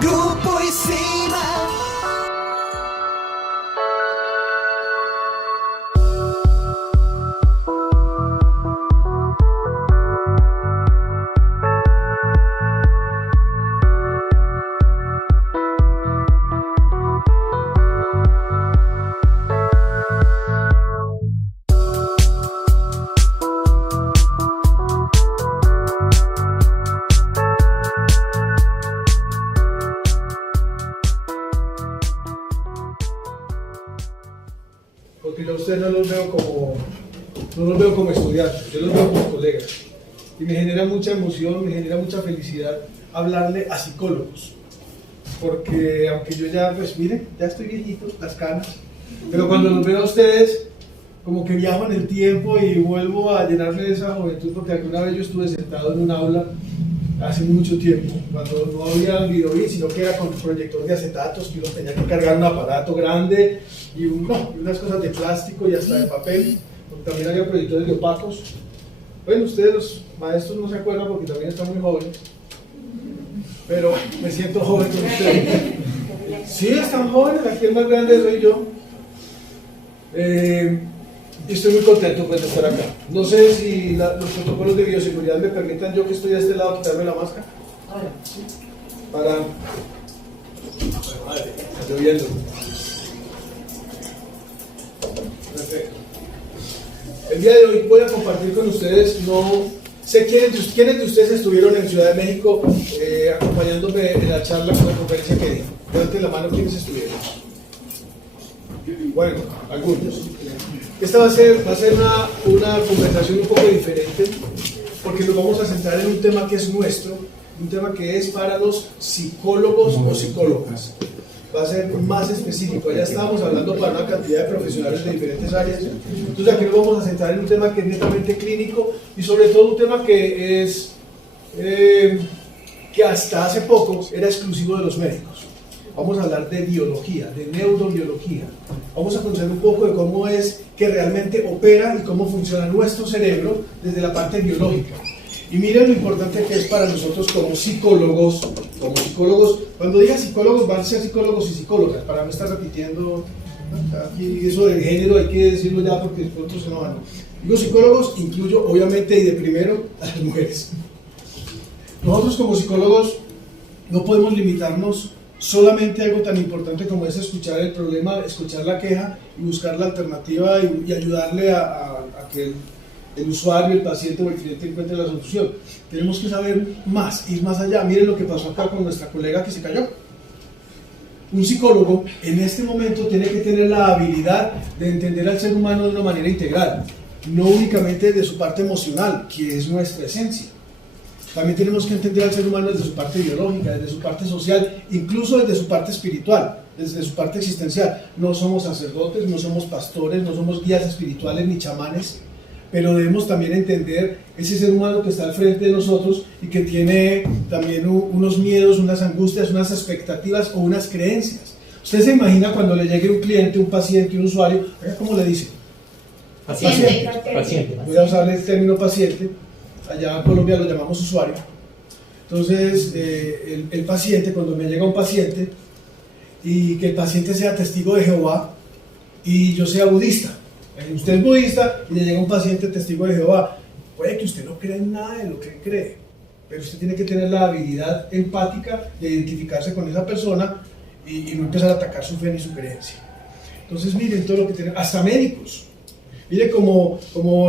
Grupo Isima. Porque yo a ustedes no los veo como estudiantes, yo los veo como colegas. Y me genera mucha emoción, me genera mucha felicidad hablarle a psicólogos. Porque aunque yo ya, pues miren, ya estoy viejito, las canas, pero cuando los veo a ustedes, como que viajo en el tiempo y vuelvo a llenarme de esa juventud, porque alguna vez yo estuve sentado en un aula hace mucho tiempo, cuando no había videobeam, sino que era con proyector de acetatos, que uno tenía que cargar un aparato grande y unas cosas de plástico y hasta de papel, porque también había proyectores de opacos. Bueno, ustedes los maestros no se acuerdan porque también están muy jóvenes, pero me siento joven con ustedes. Sí, están jóvenes, aquí el más grande soy yo. Y estoy muy contento pues, de estar acá. No sé si los protocolos de bioseguridad me permitan, yo que estoy a este lado, quitarme la máscara. Para... Madre, está lloviendo. Perfecto. El día de hoy voy a compartir con ustedes, no sé quiénes de ustedes estuvieron en Ciudad de México acompañándome en la charla con la conferencia que di. Levanten la mano quiénes estuvieron. Bueno, algunos. Esta va a ser una conversación un poco diferente porque nos vamos a centrar en un tema que es nuestro, un tema que es para los psicólogos o psicólogas. Va a ser más específico. Ya estábamos hablando para una cantidad de profesionales de diferentes áreas. Entonces aquí nos vamos a centrar en un tema que es netamente clínico y sobre todo un tema que es que hasta hace poco era exclusivo de los médicos. Vamos a hablar de biología, de neurobiología. Vamos a conocer un poco de cómo es que realmente opera y cómo funciona nuestro cerebro desde la parte biológica. Y miren lo importante que es para nosotros como psicólogos. Cuando diga psicólogos, van a ser psicólogos y psicólogas, para no estar repitiendo aquí eso del género, hay que decirlo ya porque otros se no van. Digo psicólogos, incluyo obviamente y de primero a las mujeres. Nosotros como psicólogos no podemos limitarnos solamente a algo tan importante como es escuchar el problema, escuchar la queja y buscar la alternativa y ayudarle a que el usuario, el paciente o el cliente encuentre la solución. Tenemos que saber más, ir más allá. Miren lo que pasó acá con nuestra colega que se cayó. Un psicólogo en este momento tiene que tener la habilidad de entender al ser humano de una manera integral, no únicamente de su parte emocional, que es nuestra esencia. También tenemos que entender al ser humano desde su parte biológica, desde su parte social, incluso desde su parte espiritual, desde su parte existencial. No somos sacerdotes, no somos pastores, no somos guías espirituales ni chamanes, pero debemos también entender ese ser humano que está al frente de nosotros y que tiene también unos miedos, unas angustias, unas expectativas o unas creencias. ¿Usted se imagina cuando le llegue un cliente, un paciente, un usuario? ¿Cómo le dice? Paciente. Voy a usar el término paciente. Allá en Colombia lo llamamos usuario. Entonces, el paciente, cuando me llega un paciente y que el paciente sea testigo de Jehová y yo sea budista, usted es budista y le llega un paciente testigo de Jehová, puede que usted no crea en nada de lo que él cree, pero usted tiene que tener la habilidad empática de identificarse con esa persona y no empezar a atacar su fe ni su creencia. Entonces, miren todo lo que tienen, hasta médicos. Mire como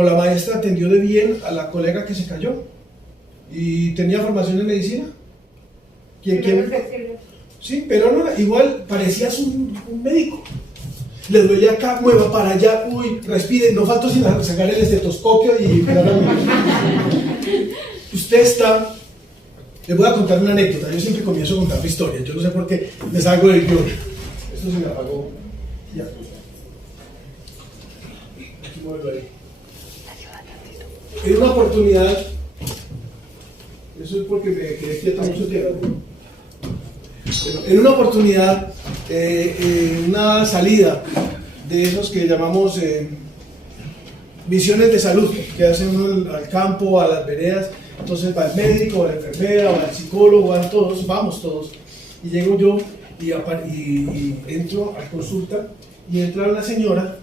la maestra atendió de bien a la colega que se cayó y tenía formación en medicina. ¿Quién? Sí, pero no, igual parecías un médico. Le duele acá, mueva para allá, uy, respire, no faltó sin sacar el estetoscopio y... Usted está... Les voy a contar una anécdota, yo siempre comienzo a contar mi historia, yo no sé por qué me salgo del guión. Esto se me apagó. Ya. En una oportunidad, eso es porque me quedé quieto mucho tiempo. En una oportunidad, una salida de esos que llamamos misiones de salud, que hacen uno al campo, a las veredas, entonces va el médico, va la enfermera, va el psicólogo, van todos, vamos todos. Y llego yo y entro a consulta y entra una señora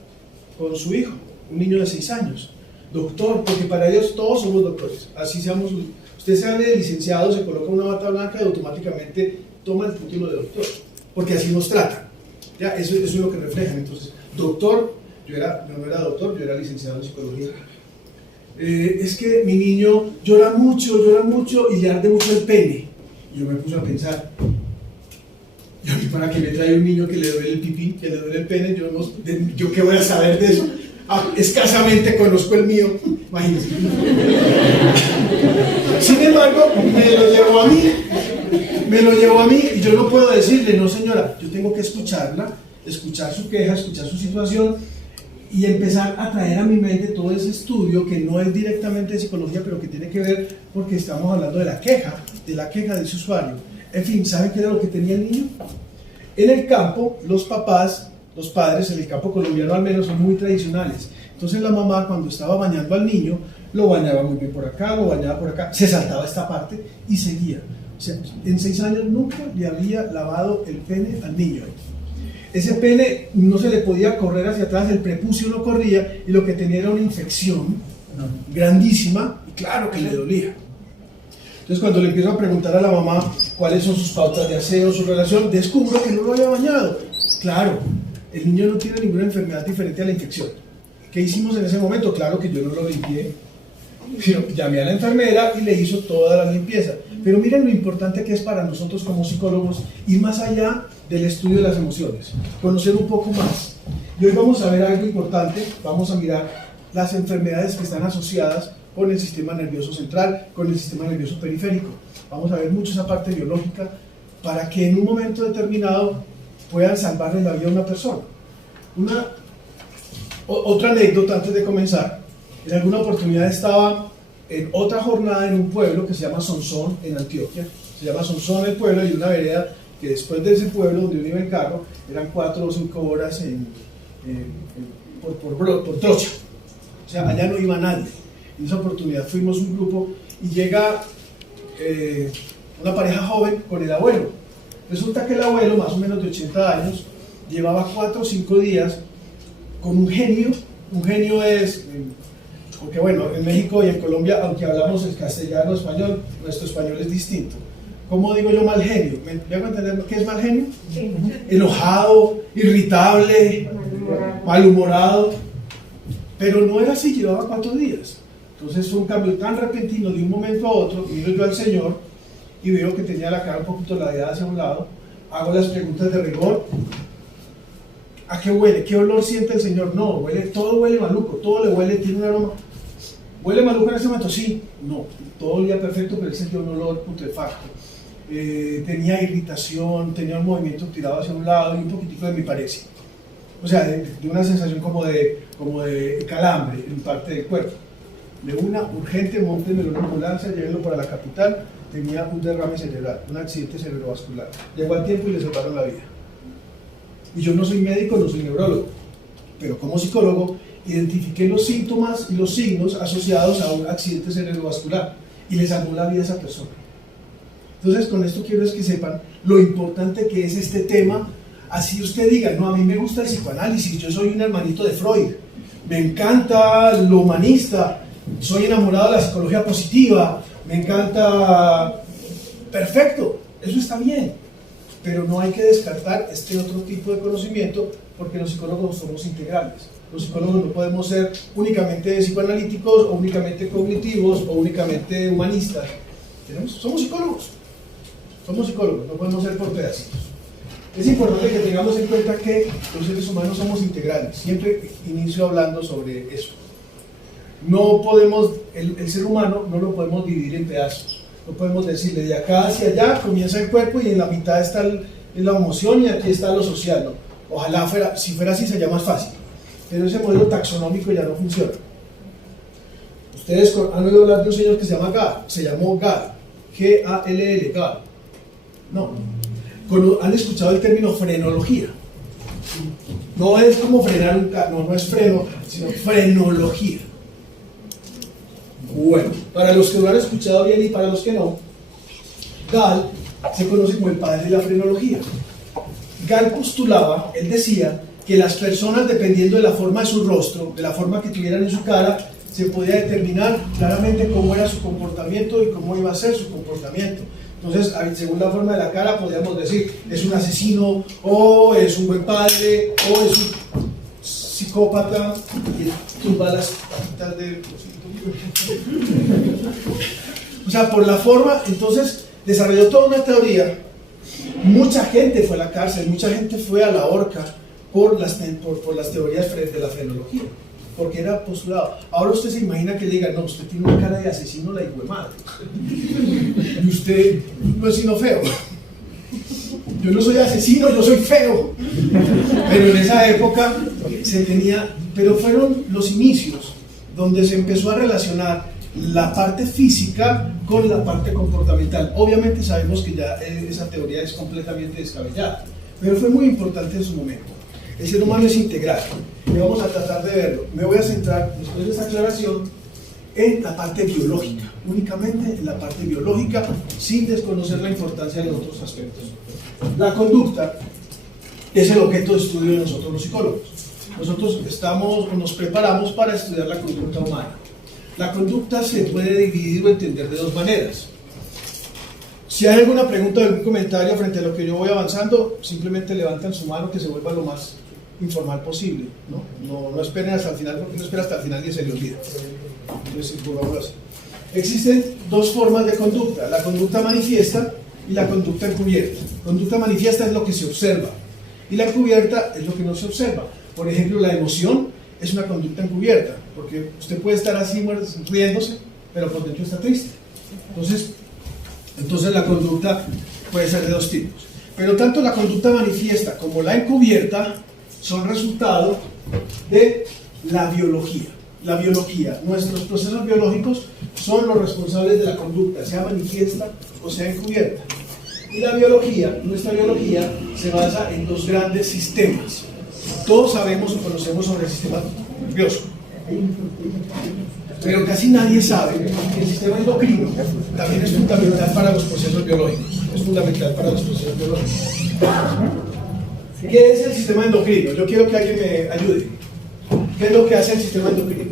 con su hijo, un niño de 6 años. Doctor, porque para ellos todos somos doctores, así seamos. Usted sale de licenciado, se coloca una bata blanca y automáticamente toma el título de doctor, porque así nos tratan. Ya, eso es lo que reflejan. Entonces, doctor, yo no era doctor, yo era licenciado en psicología. Es que mi niño llora mucho y le arde mucho el pene. Y yo me puse a pensar, ¿y a mí para qué me trae un niño que le duele el pipí, que le duele el pene? ¿Yo qué voy a saber de eso? Escasamente conozco el mío, imagínense. Sin embargo, me lo llevó a mí y yo no puedo decirle, no señora, yo tengo que escucharla, escuchar su queja, escuchar su situación y empezar a traer a mi mente todo ese estudio que no es directamente de psicología, pero que tiene que ver porque estamos hablando de la queja de ese usuario. En fin, ¿saben qué era lo que tenía el niño? En el campo, los padres, en el campo colombiano al menos, son muy tradicionales. Entonces la mamá, cuando estaba bañando al niño, lo bañaba muy bien por acá, lo bañaba por acá, se saltaba esta parte y seguía. O sea, en 6 años nunca le había lavado el pene al niño. Ese pene no se le podía correr hacia atrás, el prepucio no corría y lo que tenía era una infección grandísima y claro que le dolía. Entonces cuando le empiezo a preguntar a la mamá cuáles son sus pautas de aseo, su relación, descubro que no lo había bañado. Claro, el niño no tiene ninguna enfermedad diferente a la infección. ¿Qué hicimos en ese momento? Claro que yo no lo limpié. Llamé a la enfermera y le hizo toda la limpieza. Pero miren lo importante que es para nosotros como psicólogos ir más allá del estudio de las emociones, conocer un poco más. Y hoy vamos a ver algo importante, vamos a mirar las enfermedades que están asociadas con el sistema nervioso central, con el sistema nervioso periférico. Vamos a ver mucho esa parte biológica para que en un momento determinado puedan salvarle la vida a una persona. Otra anécdota antes de comenzar. En alguna oportunidad estaba en otra jornada en un pueblo que se llama Sonsón, en Antioquia. Se llama Sonsón el pueblo y una vereda que después de ese pueblo donde uno iba en carro eran 4 o 5 horas por trocha. O sea, allá no iba nadie. En esa oportunidad fuimos un grupo y llega una pareja joven con el abuelo. Resulta que el abuelo, más o menos de 80 años, llevaba 4 o 5 días con un genio. Un genio es, porque bueno, en México y en Colombia, aunque hablamos el castellano español, nuestro español es distinto. ¿Cómo digo yo mal genio? ¿Me hago entender qué es mal genio? Sí. Enojado, irritable, malhumorado. Pero no era así, llevaba 4 días. Entonces fue un cambio tan repentino de un momento a otro. Miro yo al Señor y veo que tenía la cara un poquito ladeada hacia un lado. Hago las preguntas de rigor. ¿A qué huele? ¿Qué olor siente el Señor? No, todo huele maluco, todo le huele, tiene un aroma. ¿Huele maluco en ese momento? Sí. No, todo olía perfecto, pero él sentía un olor putrefacto. Tenía irritación, tenía un movimiento tirado hacia un lado y un poquitico de miparesia. O sea, de una sensación como de calambre en parte del cuerpo. De una urgente, móntenmelo en una ambulancia, llévenlo para la capital. Tenía un derrame cerebral, un accidente cerebrovascular. Llegó al tiempo y le salvaron la vida. Y yo no soy médico, no soy neurólogo, pero como psicólogo identifiqué los síntomas y los signos asociados a un accidente cerebrovascular y le salvó la vida a esa persona. Entonces, con esto quiero es que sepan lo importante que es este tema. Así usted diga, no, a mí me gusta el psicoanálisis, yo soy un hermanito de Freud, me encanta lo humanista, soy enamorado de la psicología positiva, me encanta... Perfecto, eso está bien. Pero no hay que descartar este otro tipo de conocimiento porque los psicólogos somos integrales. Los psicólogos no podemos ser únicamente psicoanalíticos o únicamente cognitivos o únicamente humanistas. Somos psicólogos, no podemos ser por pedacitos. Es importante que tengamos en cuenta que los seres humanos somos integrales. Siempre inicio hablando sobre eso. No podemos, el ser humano no lo podemos dividir en pedazos. No podemos decirle de acá hacia allá comienza el cuerpo y en la mitad está la emoción y aquí está lo social. ¿No? Ojalá si fuera así sería más fácil. Pero ese modelo taxonómico ya no funciona. Ustedes han oído hablar de un señor que se llama Gall, se llamó Gall, G-A-L-L, Gall. No. ¿Han escuchado el término frenología? No es como frenar un carro, no es freno, sino frenología. Bueno, para los que lo han escuchado bien y para los que no, Gall se conoce como el padre de la frenología. Gall postulaba, él decía, que las personas, dependiendo de la forma de su rostro, de la forma que tuvieran en su cara, se podía determinar claramente cómo era su comportamiento y cómo iba a ser su comportamiento. Entonces, según la forma de la cara, podríamos decir, es un asesino, o es un buen padre, o es un psicópata, y tumba las patitas de... O sea, por la forma, entonces, desarrolló toda una teoría. Mucha gente fue a la cárcel, mucha gente fue a la horca por las teorías de la frenología, porque era postulado. Ahora usted se imagina que le diga, no, usted tiene una cara de asesino, la hijo de madre, y usted no es sino feo. Yo no soy asesino, yo soy feo. Pero en esa época se tenía, pero fueron los inicios donde se empezó a relacionar la parte física con la parte comportamental. Obviamente sabemos que ya esa teoría es completamente descabellada, pero fue muy importante en su momento. El ser humano es integral y vamos a tratar de verlo. Me voy a centrar, después de esta aclaración, en la parte biológica, únicamente en la parte biológica, sin desconocer la importancia de otros aspectos. La conducta es el objeto de estudio de nosotros los psicólogos. Nosotros nos preparamos para estudiar la conducta humana. La conducta se puede dividir o entender de dos maneras. Si hay alguna pregunta o algún comentario frente a lo que yo voy avanzando, simplemente levantan su mano, que se vuelva lo más informal posible. No esperen hasta el final, porque no espera hasta el final y se le olvida. Entonces, así. Existen dos formas de conducta: la conducta manifiesta y la conducta encubierta. Conducta manifiesta es lo que se observa, y la encubierta es lo que no se observa. Por ejemplo, la emoción es una conducta encubierta, porque usted puede estar así riéndose, pero por dentro está triste. Entonces la conducta puede ser de dos tipos. Pero tanto la conducta manifiesta como la encubierta son resultado de la biología. La biología, nuestros procesos biológicos son los responsables de la conducta, sea manifiesta o sea encubierta. Y la biología, nuestra biología, se basa en dos grandes sistemas. Todos sabemos o conocemos sobre el sistema nervioso, pero casi nadie sabe que el sistema endocrino también es fundamental para los procesos biológicos. Es fundamental para los procesos biológicos. ¿Qué es el sistema endocrino? Yo quiero que alguien me ayude. ¿Qué es lo que hace el sistema endocrino?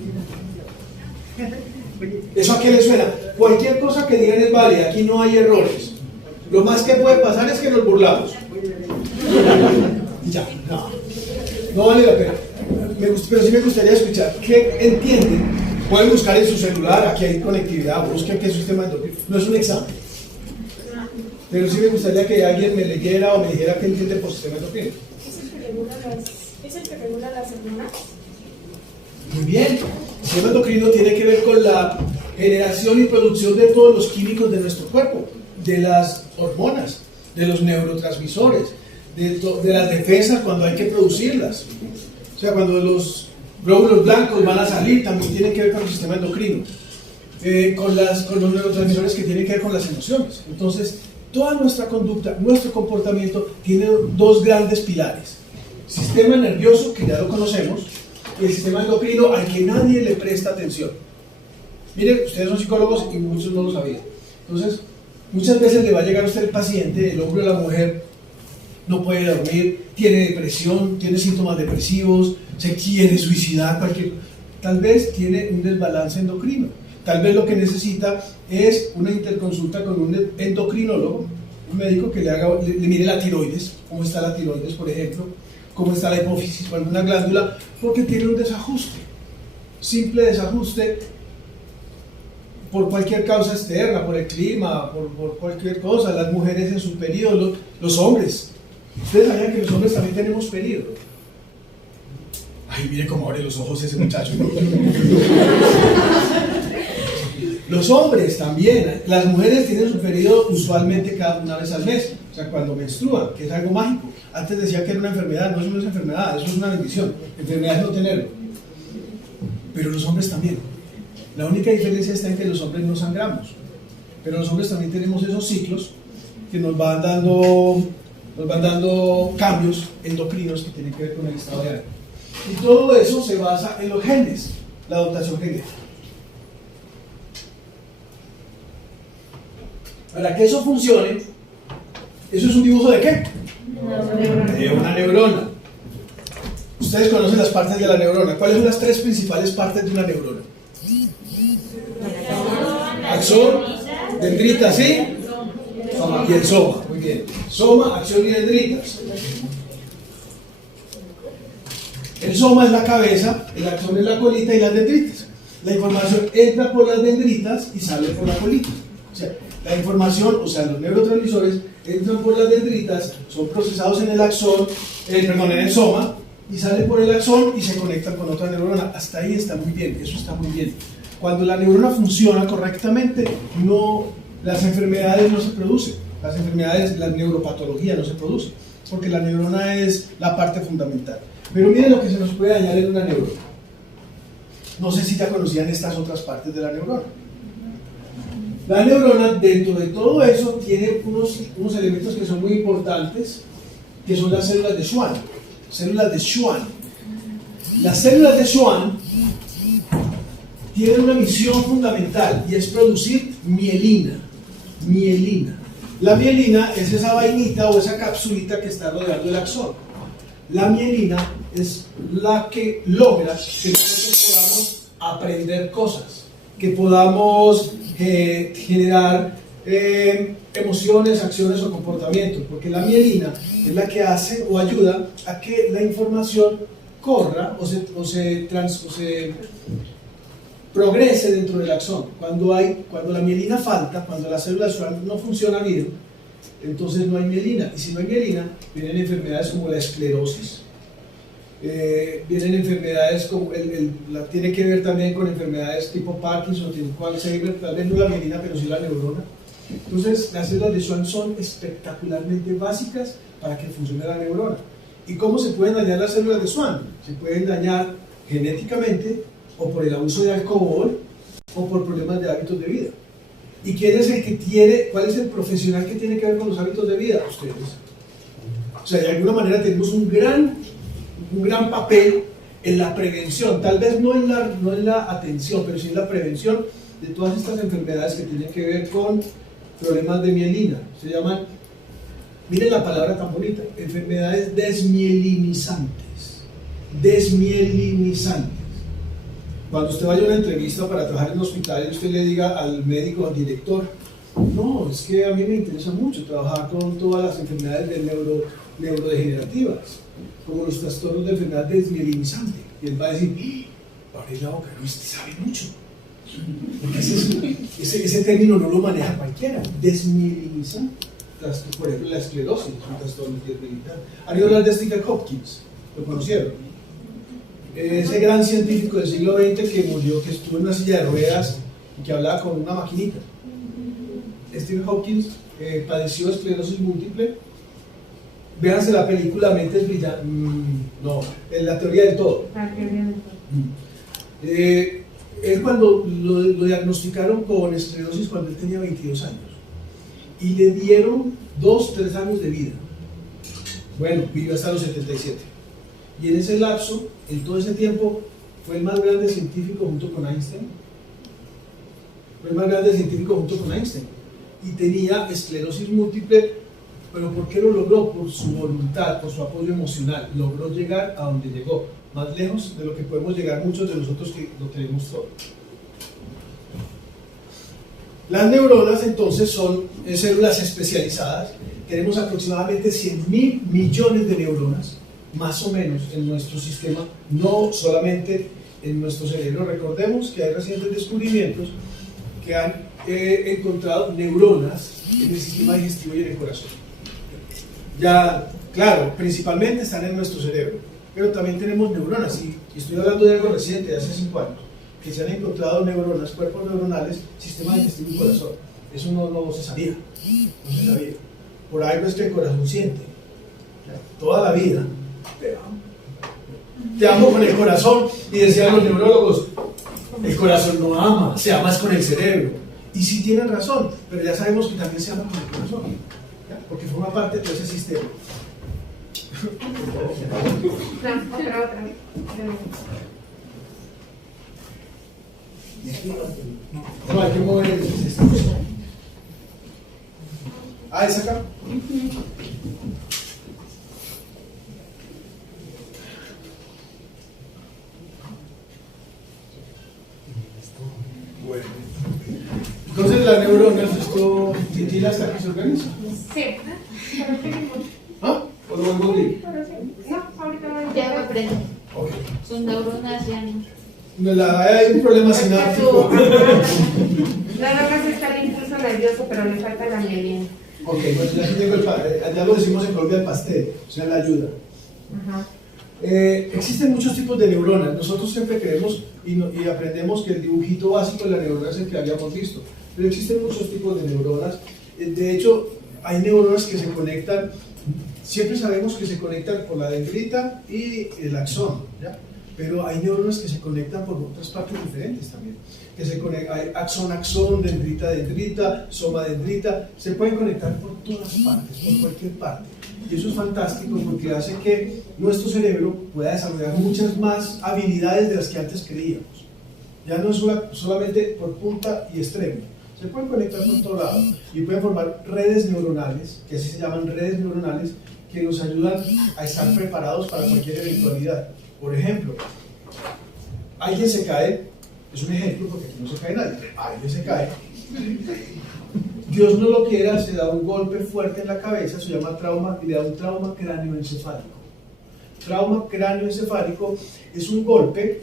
¿Eso a qué le suena? Cualquier cosa que digan es válida, aquí no hay errores. Lo más que puede pasar es que nos burlamos. Ya, no vale la pena. Pero sí me gustaría escuchar qué entienden. Pueden buscar en su celular, aquí hay conectividad, busquen qué sistema endocrino. No es un examen. Pero sí me gustaría que alguien me leyera o me dijera qué entiende por sistema endocrino. ¿Es el que regula las hormonas? Muy bien. El sistema endocrino tiene que ver con la generación y producción de todos los químicos de nuestro cuerpo, de las hormonas, de los neurotransmisores, de las defensas cuando hay que producirlas. O sea, cuando los glóbulos blancos van a salir, también tienen que ver con el sistema endocrino. Con los neurotransmisores que tienen que ver con las emociones. Entonces, toda nuestra conducta, nuestro comportamiento tiene dos grandes pilares: sistema nervioso, que ya lo conocemos, y el sistema endocrino, al que nadie le presta atención. Miren, ustedes son psicólogos y muchos no lo sabían. Entonces, muchas veces le va a llegar a usted el paciente, el hombre o la mujer, no puede dormir, tiene depresión, tiene síntomas depresivos, se quiere suicidar, tal vez tiene un desbalance endocrino. Tal vez lo que necesita es una interconsulta con un endocrinólogo, un médico que le mire la tiroides, cómo está la tiroides, por ejemplo, cómo está la hipófisis o alguna glándula, porque tiene un desajuste, simple desajuste por cualquier causa externa, por el clima, por cualquier cosa. Las mujeres en su periodo, los hombres. Ustedes sabían que los hombres también tenemos periodo. Ay, mire cómo abre los ojos ese muchacho. Los hombres también. Las mujeres tienen su periodo usualmente cada una vez al mes, o sea, cuando menstruan, que es algo mágico. Antes decía que era una enfermedad. No, eso no es enfermedad, eso es una bendición. Enfermedad es no tenerlo. Pero los hombres también. La única diferencia está en que los hombres no sangramos, pero los hombres también tenemos esos ciclos que nos van dando cambios endocrinos que tienen que ver con el estado de ánimo. Y todo eso se basa en los genes, la dotación genética. Para que eso funcione, ¿Eso es un dibujo de qué? neurona. De una neurona. Ustedes conocen las partes de la neurona. ¿Cuáles son las tres principales partes de una neurona? Axón, dendritas, ¿sí? Y el soma. Muy bien. Soma, acción y dendritas. El soma es la cabeza, el axón es la colita y las dendritas. La información entra por las dendritas y sale por la colita. O sea, la información, o sea, los neurotransmisores entran por las dendritas, son procesados en el axón, en el soma, y salen por el axón y se conectan con otra neurona. Hasta ahí está muy bien, eso está muy bien. Cuando la neurona funciona correctamente, las enfermedades no se producen, la neuropatología no se produce, porque la neurona es la parte fundamental. Pero miren lo que se nos puede dañar en una neurona. No sé si ya conocían estas otras partes de la neurona. La neurona, dentro de todo eso, tiene unos elementos que son muy importantes, que son las células de Schwann. Células de Schwann. Las células de Schwann tienen una misión fundamental y es producir mielina. Mielina. La mielina es esa vainita o esa capsulita que está rodeando el axón. La mielina es la que logra que nosotros podamos aprender cosas, que podamos generar emociones, acciones o comportamientos, porque la mielina es la que hace o ayuda a que la información corra o se progrese dentro del axón. Cuando la mielina falta, cuando la célula Schwann no funciona bien, entonces no hay mielina, y si no hay mielina, vienen enfermedades como la esclerosis, vienen enfermedades como, tiene que ver también con enfermedades tipo Parkinson, tipo Alzheimer, tal vez no la mielina, pero sí la neurona. Entonces, las células de Schwann son espectacularmente básicas para que funcione la neurona. ¿Y cómo se pueden dañar las células de Schwann? Se pueden dañar genéticamente, o por el abuso de alcohol, o por problemas de hábitos de vida. ¿Y quién es el que tiene, cuál es el profesional que tiene que ver con los hábitos de vida? Ustedes. O sea, de alguna manera tenemos un gran papel en la prevención, tal vez no en la atención, pero sí en la prevención de todas estas enfermedades que tienen que ver con problemas de mielina. Se llaman, miren la palabra tan bonita, enfermedades desmielinizantes. Desmielinizantes. Cuando usted vaya a una entrevista para trabajar en un hospital y usted le diga al médico, al director, no, es que a mí me interesa mucho trabajar con todas las enfermedades neurodegenerativas, como los trastornos de enfermedad desmielinizante. Y él va a decir, abre la boca, usted sabe mucho. Porque ese término no lo maneja cualquiera, desmielinizante. Por ejemplo, la esclerosis es un trastorno desmielinizante. ¿Han oído hablar de Stephen Hopkins? ¿Lo conocieron? Ese gran científico del siglo XX que murió, que estuvo en una silla de ruedas y que hablaba con una maquinita. Stephen Hopkins padeció esclerosis múltiple. Véanse la película Mentes Brillantes. No, en la teoría del todo. Él cuando lo diagnosticaron con esclerosis cuando él tenía 22 años y le dieron 2-3 años de vida. Bueno, vivió hasta los 77. Y en ese lapso, en todo ese tiempo, fue el más grande científico junto con Einstein. Fue el más grande científico junto con Einstein. Y tenía esclerosis múltiple, pero ¿por qué lo logró? Por su voluntad, por su apoyo emocional. Logró llegar a donde llegó, más lejos de lo que podemos llegar muchos de nosotros que lo tenemos todo. Las neuronas entonces son células especializadas. Tenemos aproximadamente 100.000 millones de neuronas, más o menos, en nuestro sistema, no solamente en nuestro cerebro. Recordemos que hay recientes descubrimientos que han encontrado neuronas en el sistema digestivo y en el corazón. Ya, claro, principalmente están en nuestro cerebro, pero también tenemos neuronas, y estoy hablando de algo reciente, de hace 5 años, que se han encontrado neuronas, cuerpos neuronales, sistema digestivo y corazón. Eso no se sabía, no se sabía. Por algo es que el corazón siente, toda la vida. Te amo con el corazón, y decían los neurólogos, el corazón no ama, se ama es con el cerebro. Y sí tienen razón, pero ya sabemos que también se ama con el corazón, ¿ya? Porque forma parte de ese sistema. Otra. No, hay que mover el sistema. Ah, ¿es acá? Bueno. Entonces las neuronas, esto titila hasta que se organiza. Sí. ¿Ah? ¿O lo vuelvo a abrir? No, ahorita Ya me aprendo. Ok. Sus neuronas ya no. Hay un problema sináptico. Nada más está el impulso nervioso, pero le falta la mielina. Ok, bueno, ya, tengo ya lo decimos en Colombia el pastel, o sea, la ayuda. Ajá. Existen muchos tipos de neuronas. Nosotros siempre creemos y aprendemos que el dibujito básico de la neurona es el que habíamos visto. Pero existen muchos tipos de neuronas. De hecho, hay neuronas que se conectan, siempre sabemos que se conectan por la dendrita y el axón, ¿ya? Pero hay neuronas que se conectan por otras partes diferentes también. Hay axón, dendrita, soma-dendrita, se pueden conectar por todas partes, por cualquier parte. Y eso es fantástico porque hace que nuestro cerebro pueda desarrollar muchas más habilidades de las que antes creíamos. Ya no es solamente por punta y extremo, se pueden conectar por todo lado y pueden formar redes neuronales, que así se llaman redes neuronales, que nos ayudan a estar preparados para cualquier eventualidad. Por ejemplo, alguien se cae, es un ejemplo porque aquí no se cae nadie, alguien se cae, Dios no lo quiera, se da un golpe fuerte en la cabeza, se llama trauma y le da un trauma cráneoencefálico. Trauma cráneoencefálico es un golpe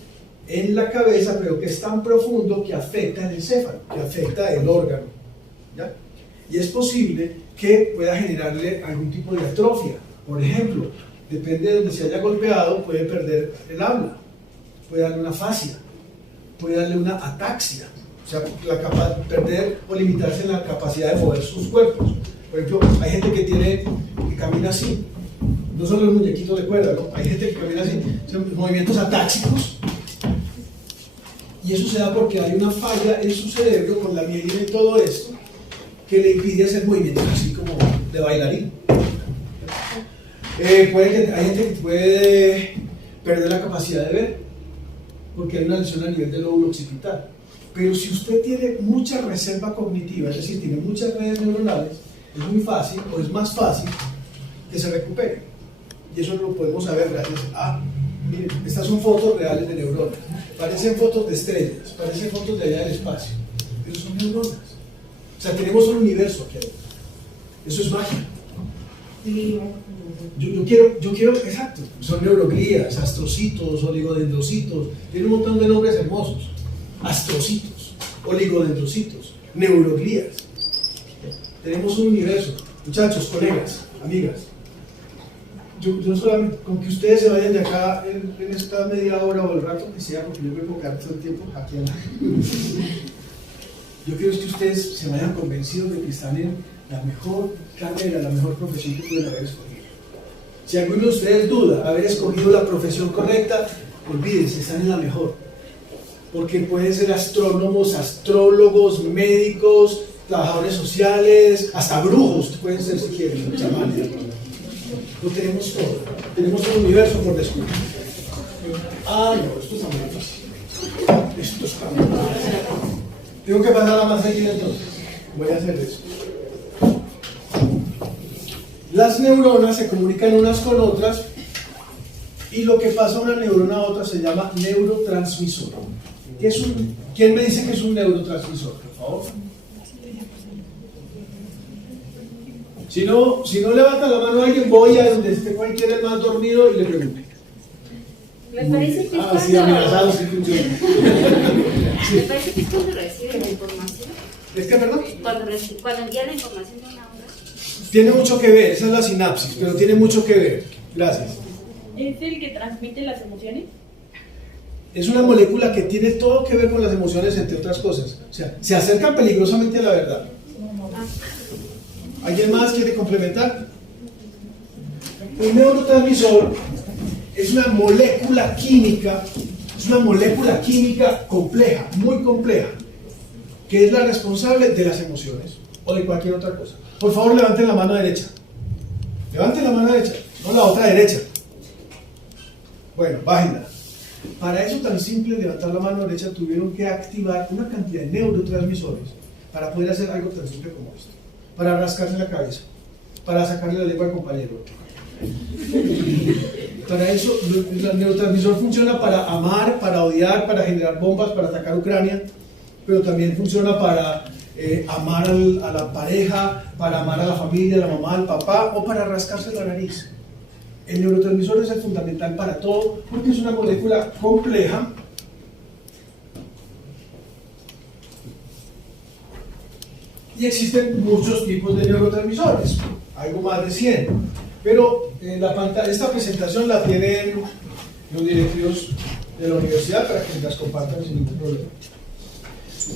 en la cabeza, pero que es tan profundo que afecta el encéfalo, que afecta el órgano, ¿ya? Y es posible que pueda generarle algún tipo de atrofia. Por ejemplo, depende de donde se haya golpeado, puede perder el habla, puede darle una fascia, puede darle una ataxia, o sea, perder o limitarse en la capacidad de mover sus cuerpos. Por ejemplo, hay gente que camina así, no son los muñequitos de cuerda, ¿no? Hay gente que camina así, son movimientos atáxicos, y eso se da porque hay una falla en su cerebro con la mielina y todo esto que le impide hacer movimientos así como de bailarín. Hay gente que puede perder la capacidad de ver porque hay una lesión a nivel del lóbulo occipital. Pero si usted tiene mucha reserva cognitiva, es decir, tiene muchas redes neuronales, es muy fácil o es más fácil que se recupere. Y eso lo podemos saber gracias a, miren, estas son fotos reales de neuronas. Parecen fotos de estrellas, parecen fotos de allá del espacio, pero son neuronas. O sea, tenemos un universo aquí adentro. Eso es magia. Yo quiero, exacto, son neuroglías, astrocitos, oligodendrocitos, tiene un montón de nombres hermosos. Astrocitos, oligodendrocitos, neuroglías. Tenemos un universo. Muchachos, colegas, amigas, yo solamente, con que ustedes se vayan de acá en esta media hora o el rato que sea, porque yo me puedo quedar todo el tiempo aquí en la... Yo quiero que ustedes se vayan convencidos de que están en la mejor carrera, la mejor profesión que pueden haber escogido. Si alguno de ustedes duda haber escogido la profesión correcta, olvídense, están en la mejor. Porque pueden ser astrónomos, astrólogos, médicos, trabajadores sociales, hasta brujos pueden ser si quieren, chamanes. Lo tenemos todo, tenemos un universo por descubrir. Ah, no, esto está muy fácil. Esto está muy fácil. Tengo que pasar a más seguida entonces. Voy a hacer eso. Las neuronas se comunican unas con otras y lo que pasa de una neurona a otra se llama neurotransmisor. ¿Quién me dice que es un neurotransmisor? Por favor. Si no levanta la mano alguien, voy a donde esté cualquiera el más dormido y le pregunto. Me parece que es cuando... sí, amenazado, sí funciona. Me parece que es cuando recibe la información. ¿Es que, perdón? Cuando envía la información de una onda. Tiene mucho que ver, esa es la sinapsis, pero tiene mucho que ver. Gracias. ¿Es el que transmite las emociones? Es una molécula que tiene todo que ver con las emociones, entre otras cosas. O sea, se acercan peligrosamente a la verdad. ¿Alguien más quiere complementar? Un neurotransmisor es una molécula química, compleja, muy compleja, que es la responsable de las emociones o de cualquier otra cosa. Por favor, levanten la mano derecha. Levanten la mano derecha, no la otra derecha. Bueno, bájenla. Para eso tan simple, levantar la mano derecha, tuvieron que activar una cantidad de neurotransmisores para poder hacer algo tan simple como esto. Para rascarse la cabeza, para sacarle la lengua al compañero. Para eso, el neurotransmisor funciona para amar, para odiar, para generar bombas, para atacar Ucrania, pero también funciona para amar a la pareja, para amar a la familia, a la mamá, al papá, o para rascarse la nariz. El neurotransmisor es el fundamental para todo, porque es una molécula compleja. Y existen muchos tipos de neurotransmisores, algo más de 100. Pero esta presentación la tienen los directivos de la universidad para que las compartan sin ningún problema.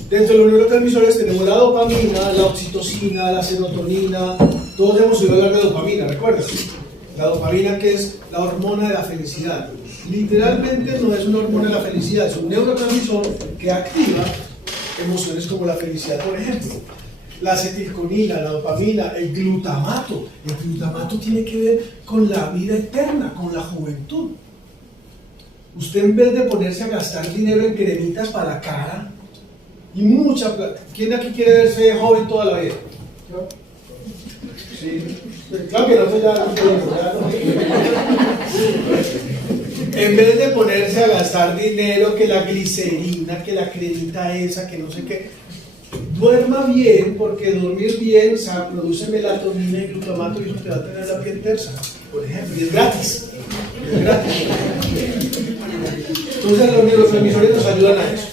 Dentro de los neurotransmisores tenemos la dopamina, la oxitocina, la serotonina. Todos hemos oído hablar de dopamina, ¿recuerdas? La dopamina, que es la hormona de la felicidad. Literalmente no es una hormona de la felicidad, es un neurotransmisor que activa emociones como la felicidad, por ejemplo. La acetilcolina, la dopamina, el glutamato. El glutamato tiene que ver con la vida eterna, con la juventud. Usted, en vez de ponerse a gastar dinero en cremitas para la cara y mucha plata, ¿quién de aquí quiere verse joven toda la vida? ¿No? Sí. Claro que no, ya no. En vez de ponerse a gastar dinero, que la glicerina, que la cremita esa, que no sé qué, duerma bien, porque dormir bien produce melatonina y glutamato, y eso te va a tener la piel tersa, por ejemplo, y es gratis. Es gratis. Entonces los neurotransmisores nos ayudan a eso.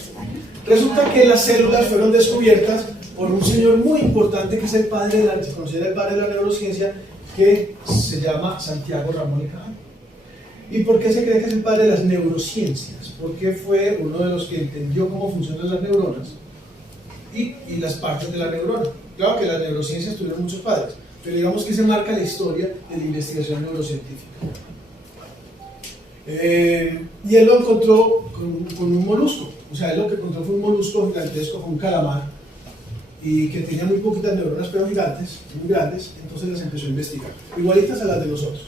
Resulta que las células fueron descubiertas por un señor muy importante que es el padre se considera el padre de la neurociencia, que se llama Santiago Ramón y Cajal. ¿Y por qué se cree que es el padre de las neurociencias? Porque fue uno de los que entendió cómo funcionan las neuronas y las partes de la neurona. Claro que las neurociencias tuvieron muchos padres, pero digamos que se marca la historia de la investigación neurocientífica. Y él lo encontró con un molusco. O sea, él lo que encontró fue un molusco gigantesco, un calamar, y que tenía muy poquitas neuronas, pero gigantes, muy grandes. Entonces las empezó a investigar, igualitas a las de nosotros.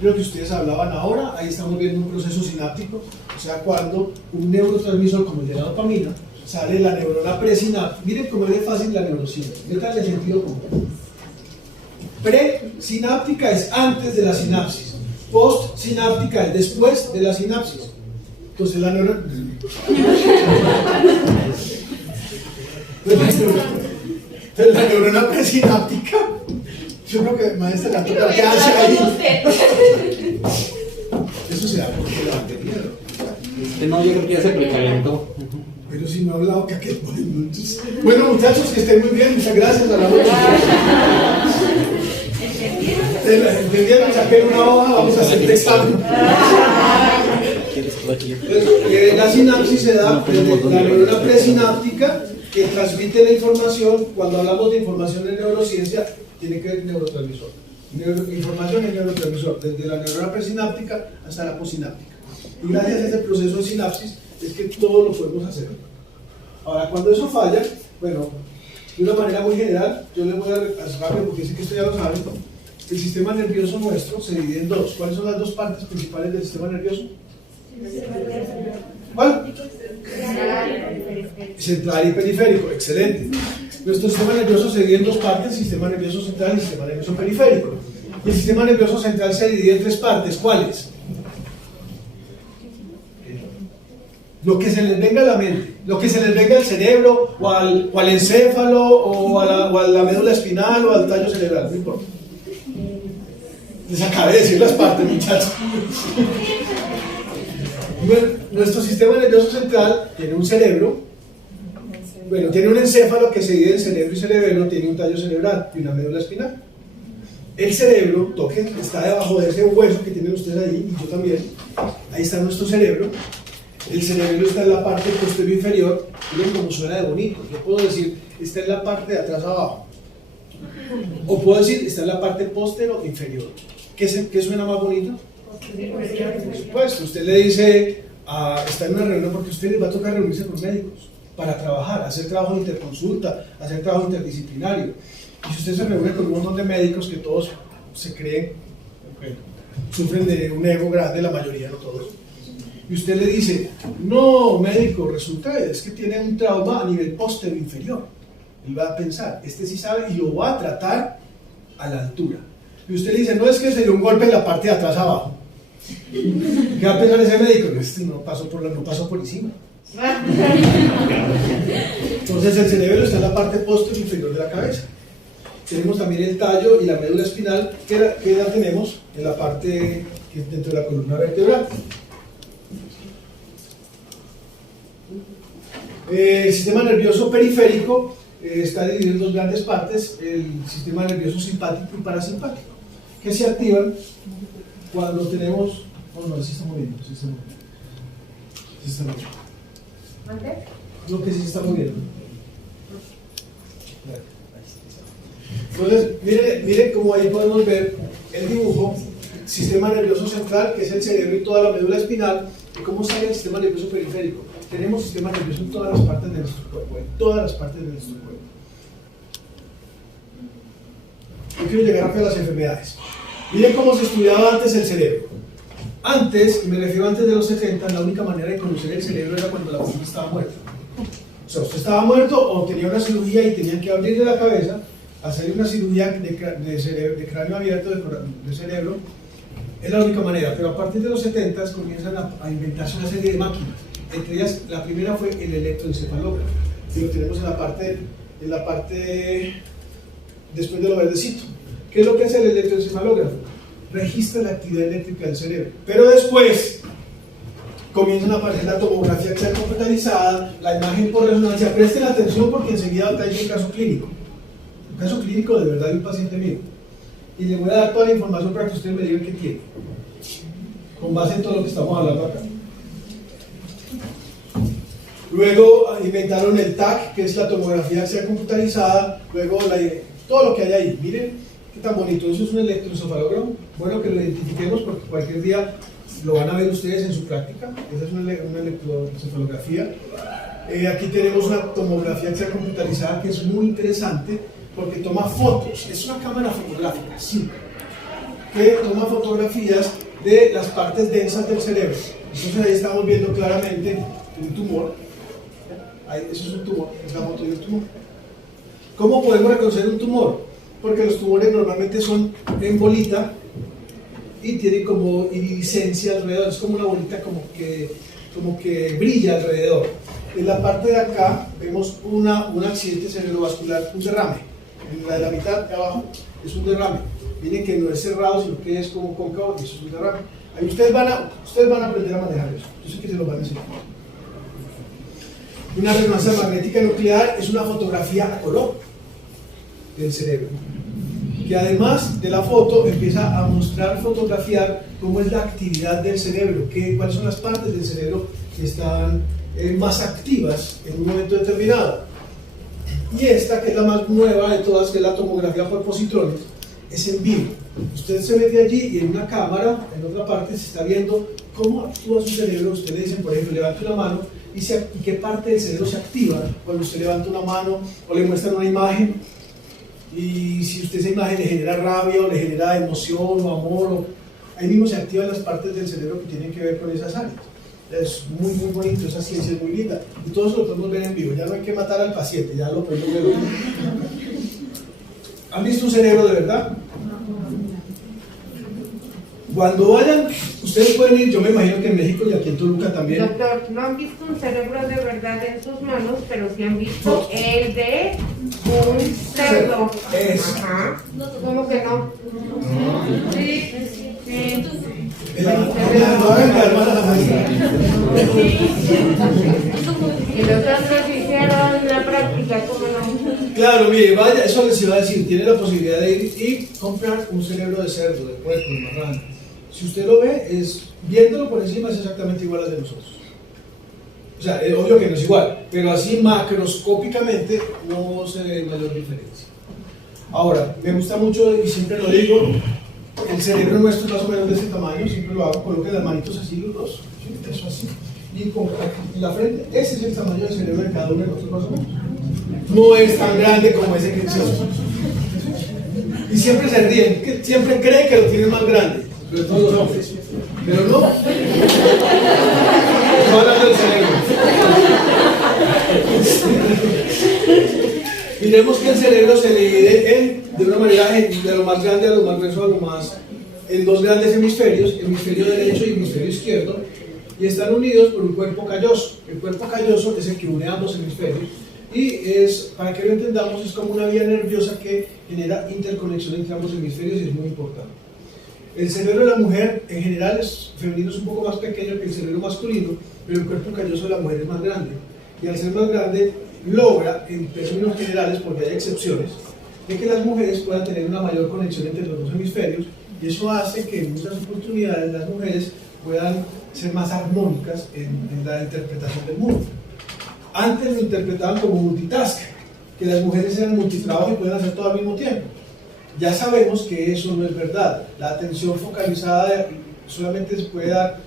Y lo que ustedes hablaban ahora, ahí estamos viendo un proceso sináptico, o sea, cuando un neurotransmisor como el de la dopamina sale la neurona presináptica. Miren cómo es fácil la neurociencia, métanle sentido común. Presináptica es antes de la sinapsis, postsináptica es después de la sinapsis. Entonces la neurona... Entonces la neurona presináptica, yo creo que maestra la toca que hace ahí. Eso se da porque la batería. No, yo creo que ya se precalentó. Pero si no he hablado, que aquel. Bueno, muchachos, que estén muy bien, muchas gracias a la hora. ¿Entendieron? Saqué una hoja, vamos a hacer el examen. La sinapsis se da desde la neurona presináptica, que transmite la información. Cuando hablamos de información en neurociencia, tiene que ver neurotransmisor. Información en neurotransmisor, desde la neurona presináptica hasta la posináptica. Y gracias a ese proceso de sinapsis es que todo lo podemos hacer. Ahora, cuando eso falla, bueno, de una manera muy general, yo les voy a rápido porque sé que esto ya lo saben. El sistema nervioso nuestro se divide en dos. ¿Cuáles son las dos partes principales del sistema nervioso? ¿Cuál? Central y periférico, excelente. Nuestro sistema nervioso se divide en dos partes, sistema nervioso central y sistema nervioso periférico. Y el sistema nervioso central se divide en tres partes. ¿Cuáles? Lo que se les venga a la mente, lo que se les venga al cerebro, o al encéfalo, o a la médula espinal, o al tallo cerebral, no importa. Les acabé de decir las partes, muchachos. Nuestro sistema nervioso central tiene un cerebro, bueno, tiene un encéfalo que se divide en cerebro y cerebelo, tiene un tallo cerebral y una médula espinal. El cerebro, toquen, está debajo de ese hueso que tienen ustedes ahí, y yo también. Ahí está nuestro cerebro. El cerebelo está en la parte posterior inferior. Miren cómo suena de bonito. Yo puedo decir, está en la parte de atrás abajo. O puedo decir, está en la parte posterior inferior. ¿Qué suena más bonito? Por supuesto, usted le dice, está en una reunión, porque a usted les va a tocar reunirse con médicos para trabajar, hacer trabajo de interconsulta, hacer trabajo interdisciplinario. Y si usted se reúne con un montón de médicos que todos se creen, sufren de un ego grande, la mayoría, no todos, y usted le dice, no, médico, resulta es que tiene un trauma a nivel posterior inferior. Él va a pensar, este sí sabe, y lo va a tratar a la altura. Y usted le dice, no, es que se dio un golpe en la parte de atrás abajo. ¿Qué va a pensar ese médico? Este no pasó por encima. Entonces el cerebro está en la parte posterior inferior de la cabeza. Tenemos también el tallo y la médula espinal, que la tenemos en la parte que es dentro de la columna vertebral. El sistema nervioso periférico está dividido en dos grandes partes, el sistema nervioso simpático y parasimpático, que se activan cuando tenemos... Oh, no, sí está moviendo, sí está moviendo. Sí está moviendo. ¿Antes? No, que sí se está moviendo. Entonces, mire cómo ahí podemos ver el dibujo, sistema nervioso central, que es el cerebro y toda la médula espinal, y cómo sale el sistema nervioso periférico. Tenemos sistema nervioso en todas las partes de nuestro cuerpo, Yo quiero llegar a las enfermedades. Miren cómo se estudiaba antes el cerebro. Antes, y me refiero antes de los 70, la única manera de conocer el cerebro era cuando la persona estaba muerta. O sea, usted estaba muerto o tenía una cirugía y tenían que abrirle la cabeza, hacer una cirugía de cráneo abierto, de cerebro. Es la única manera, pero a partir de los 70 comienzan a inventarse una serie de máquinas. Entre ellas, la primera fue el electroencefalógrafo, que lo tenemos en la parte después de lo verdecito. ¿Qué es lo que hace el electroencefalógrafo? Registra la actividad eléctrica del cerebro, pero después comienzan a aparecer la tomografía axial computarizada, la imagen por resonancia. Presten atención porque enseguida traigo un caso clínico de verdad de un paciente mío, y le voy a dar toda la información para que ustedes me digan qué tiene, con base en todo lo que estamos hablando acá. Luego inventaron el TAC, que es la tomografía axial computarizada. Luego todo lo que hay ahí, miren qué tan bonito. Eso es un electroencefalograma. Bueno, que lo identifiquemos porque cualquier día lo van a ver ustedes en su práctica. Esa es una electroencefalografía. Aquí tenemos una tomografía axial computarizada que es muy interesante porque toma fotos. Es una cámara fotográfica, sí, que toma fotografías de las partes densas del cerebro. Entonces ahí estamos viendo claramente un tumor. Ahí, eso es un tumor, es la foto de un tumor. ¿Cómo podemos reconocer un tumor? Porque los tumores normalmente son en bolita y tienen como iridiscencia alrededor, es como una bolita como que brilla alrededor. En la parte de acá vemos un accidente cerebrovascular, un derrame. En la de la mitad de abajo es un derrame. Miren que no es cerrado, sino que es como cóncavo, y eso es un derrame. Ahí ustedes van a aprender a manejar eso. Yo sé que se lo van a enseñar. Una resonancia magnética nuclear es una fotografía a color del cerebro, que además de la foto empieza a mostrar, fotografiar cómo es la actividad del cerebro, cuáles son las partes del cerebro que están más activas en un momento determinado. Y esta, que es la más nueva de todas, que es la tomografía por positrones, es en vivo. Usted se mete allí y en una cámara, en otra parte, se está viendo cómo actúa su cerebro. Usted le dicen, por ejemplo, levante una mano y qué parte del cerebro se activa cuando usted levanta una mano o le muestran una imagen. Y si usted esa imagen le genera rabia o le genera emoción o amor, ahí mismo se activan las partes del cerebro que tienen que ver con esas áreas. Es muy muy bonito, esa ciencia es muy linda y todo eso lo podemos ver en vivo. Ya no hay que matar al paciente, ya lo podemos ver. ¿Han visto un cerebro de verdad? Cuando vayan, ustedes pueden ir, yo me imagino que en México y aquí en Toluca también. Doctor, no han visto un cerebro de verdad en sus manos, pero sí han visto el de un cerdo. Ajá. ¿Cómo que no? Sí, sí. Y los otros hicieron la práctica, ¿cómo no? Claro, mire, vaya, eso les iba a decir, tiene la posibilidad de ir y comprar un cerebro de cerdo, de puerco, de marrano. Si usted lo ve, viéndolo por encima es exactamente igual al de nosotros. O sea, es obvio que no es igual, pero así macroscópicamente no se ve mayor diferencia. Ahora, me gusta mucho y siempre lo digo, el cerebro nuestro es más o menos de este tamaño, siempre lo hago, coloquen las manitos así los dos, eso así, y con la frente, ese es el tamaño del cerebro de cada uno de nosotros más o menos. No es tan grande como ese que es. Y siempre se ríen, que siempre creen que lo tienen más grande, sobre todo los hombres, pero no. No hablando del cerebro. Diremos que el cerebro se divide de una manera de lo más grande a lo más grueso a lo más, en dos grandes hemisferios, hemisferio derecho y hemisferio izquierdo, y están unidos por un cuerpo calloso. El cuerpo calloso es el que une ambos hemisferios y es, para que lo entendamos, es como una vía nerviosa que genera interconexión entre ambos hemisferios y es muy importante. El cerebro de la mujer en general es femenino, es un poco más pequeño que el cerebro masculino, pero el cuerpo calloso de la mujer es más grande. Y al ser más grande, logra, en términos generales, porque hay excepciones, de que las mujeres puedan tener una mayor conexión entre los dos hemisferios, y eso hace que en muchas oportunidades las mujeres puedan ser más armónicas en la interpretación del mundo. Antes lo interpretaban como multitask, que las mujeres eran multitrabajo y pueden hacer todo al mismo tiempo. Ya sabemos que eso no es verdad. La atención focalizada solamente se puede dar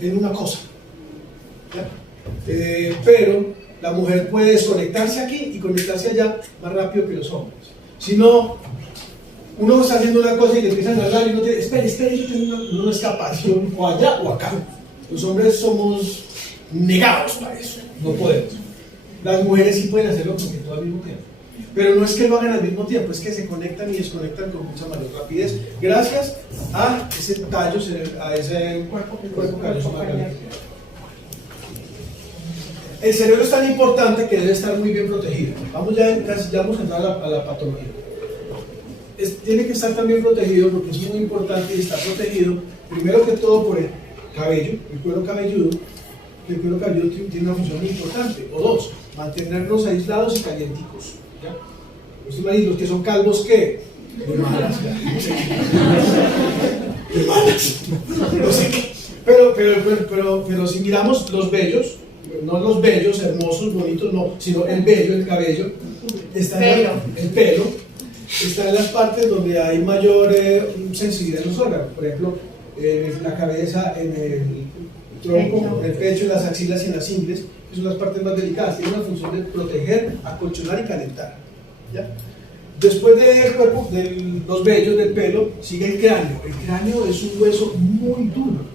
en una cosa. Pero la mujer puede desconectarse aquí y conectarse allá más rápido que los hombres. Si no, uno está haciendo una cosa y le empiezan a hablar y uno dice, espere, yo tengo una escapación o allá o acá. Los hombres somos negados para eso, no podemos. Las mujeres sí pueden hacerlo porque todo al mismo tiempo. Pero no es que lo hagan al mismo tiempo, es que se conectan y desconectan con mucha mayor rapidez gracias a ese tallo, a ese cuerpo calloso más grande. El cerebro es tan importante que debe estar muy bien protegido. Vamos ya vamos a entrar a la patología. Tiene que estar también protegido porque es muy importante y está protegido primero que todo por el cabello, el cuero cabelludo. El cuero cabelludo tiene una función muy importante, o dos, mantenernos aislados y calienticos. ¿Ya? Los que son calvos, ¿qué? De malas. De malas. No sé qué. Pero si miramos los vellos, no los bellos, hermosos, bonitos, no, sino el vello, el cabello, el pelo, está en las partes donde hay mayor sensibilidad en los órganos. Por ejemplo, en la cabeza, en el tronco, en el pecho, en las axilas y en las ingles, que son las partes más delicadas. Tiene una función de proteger, acolchonar y calentar. ¿Ya? Después del cuerpo, de los vellos, del pelo, sigue el cráneo. El cráneo es un hueso muy duro.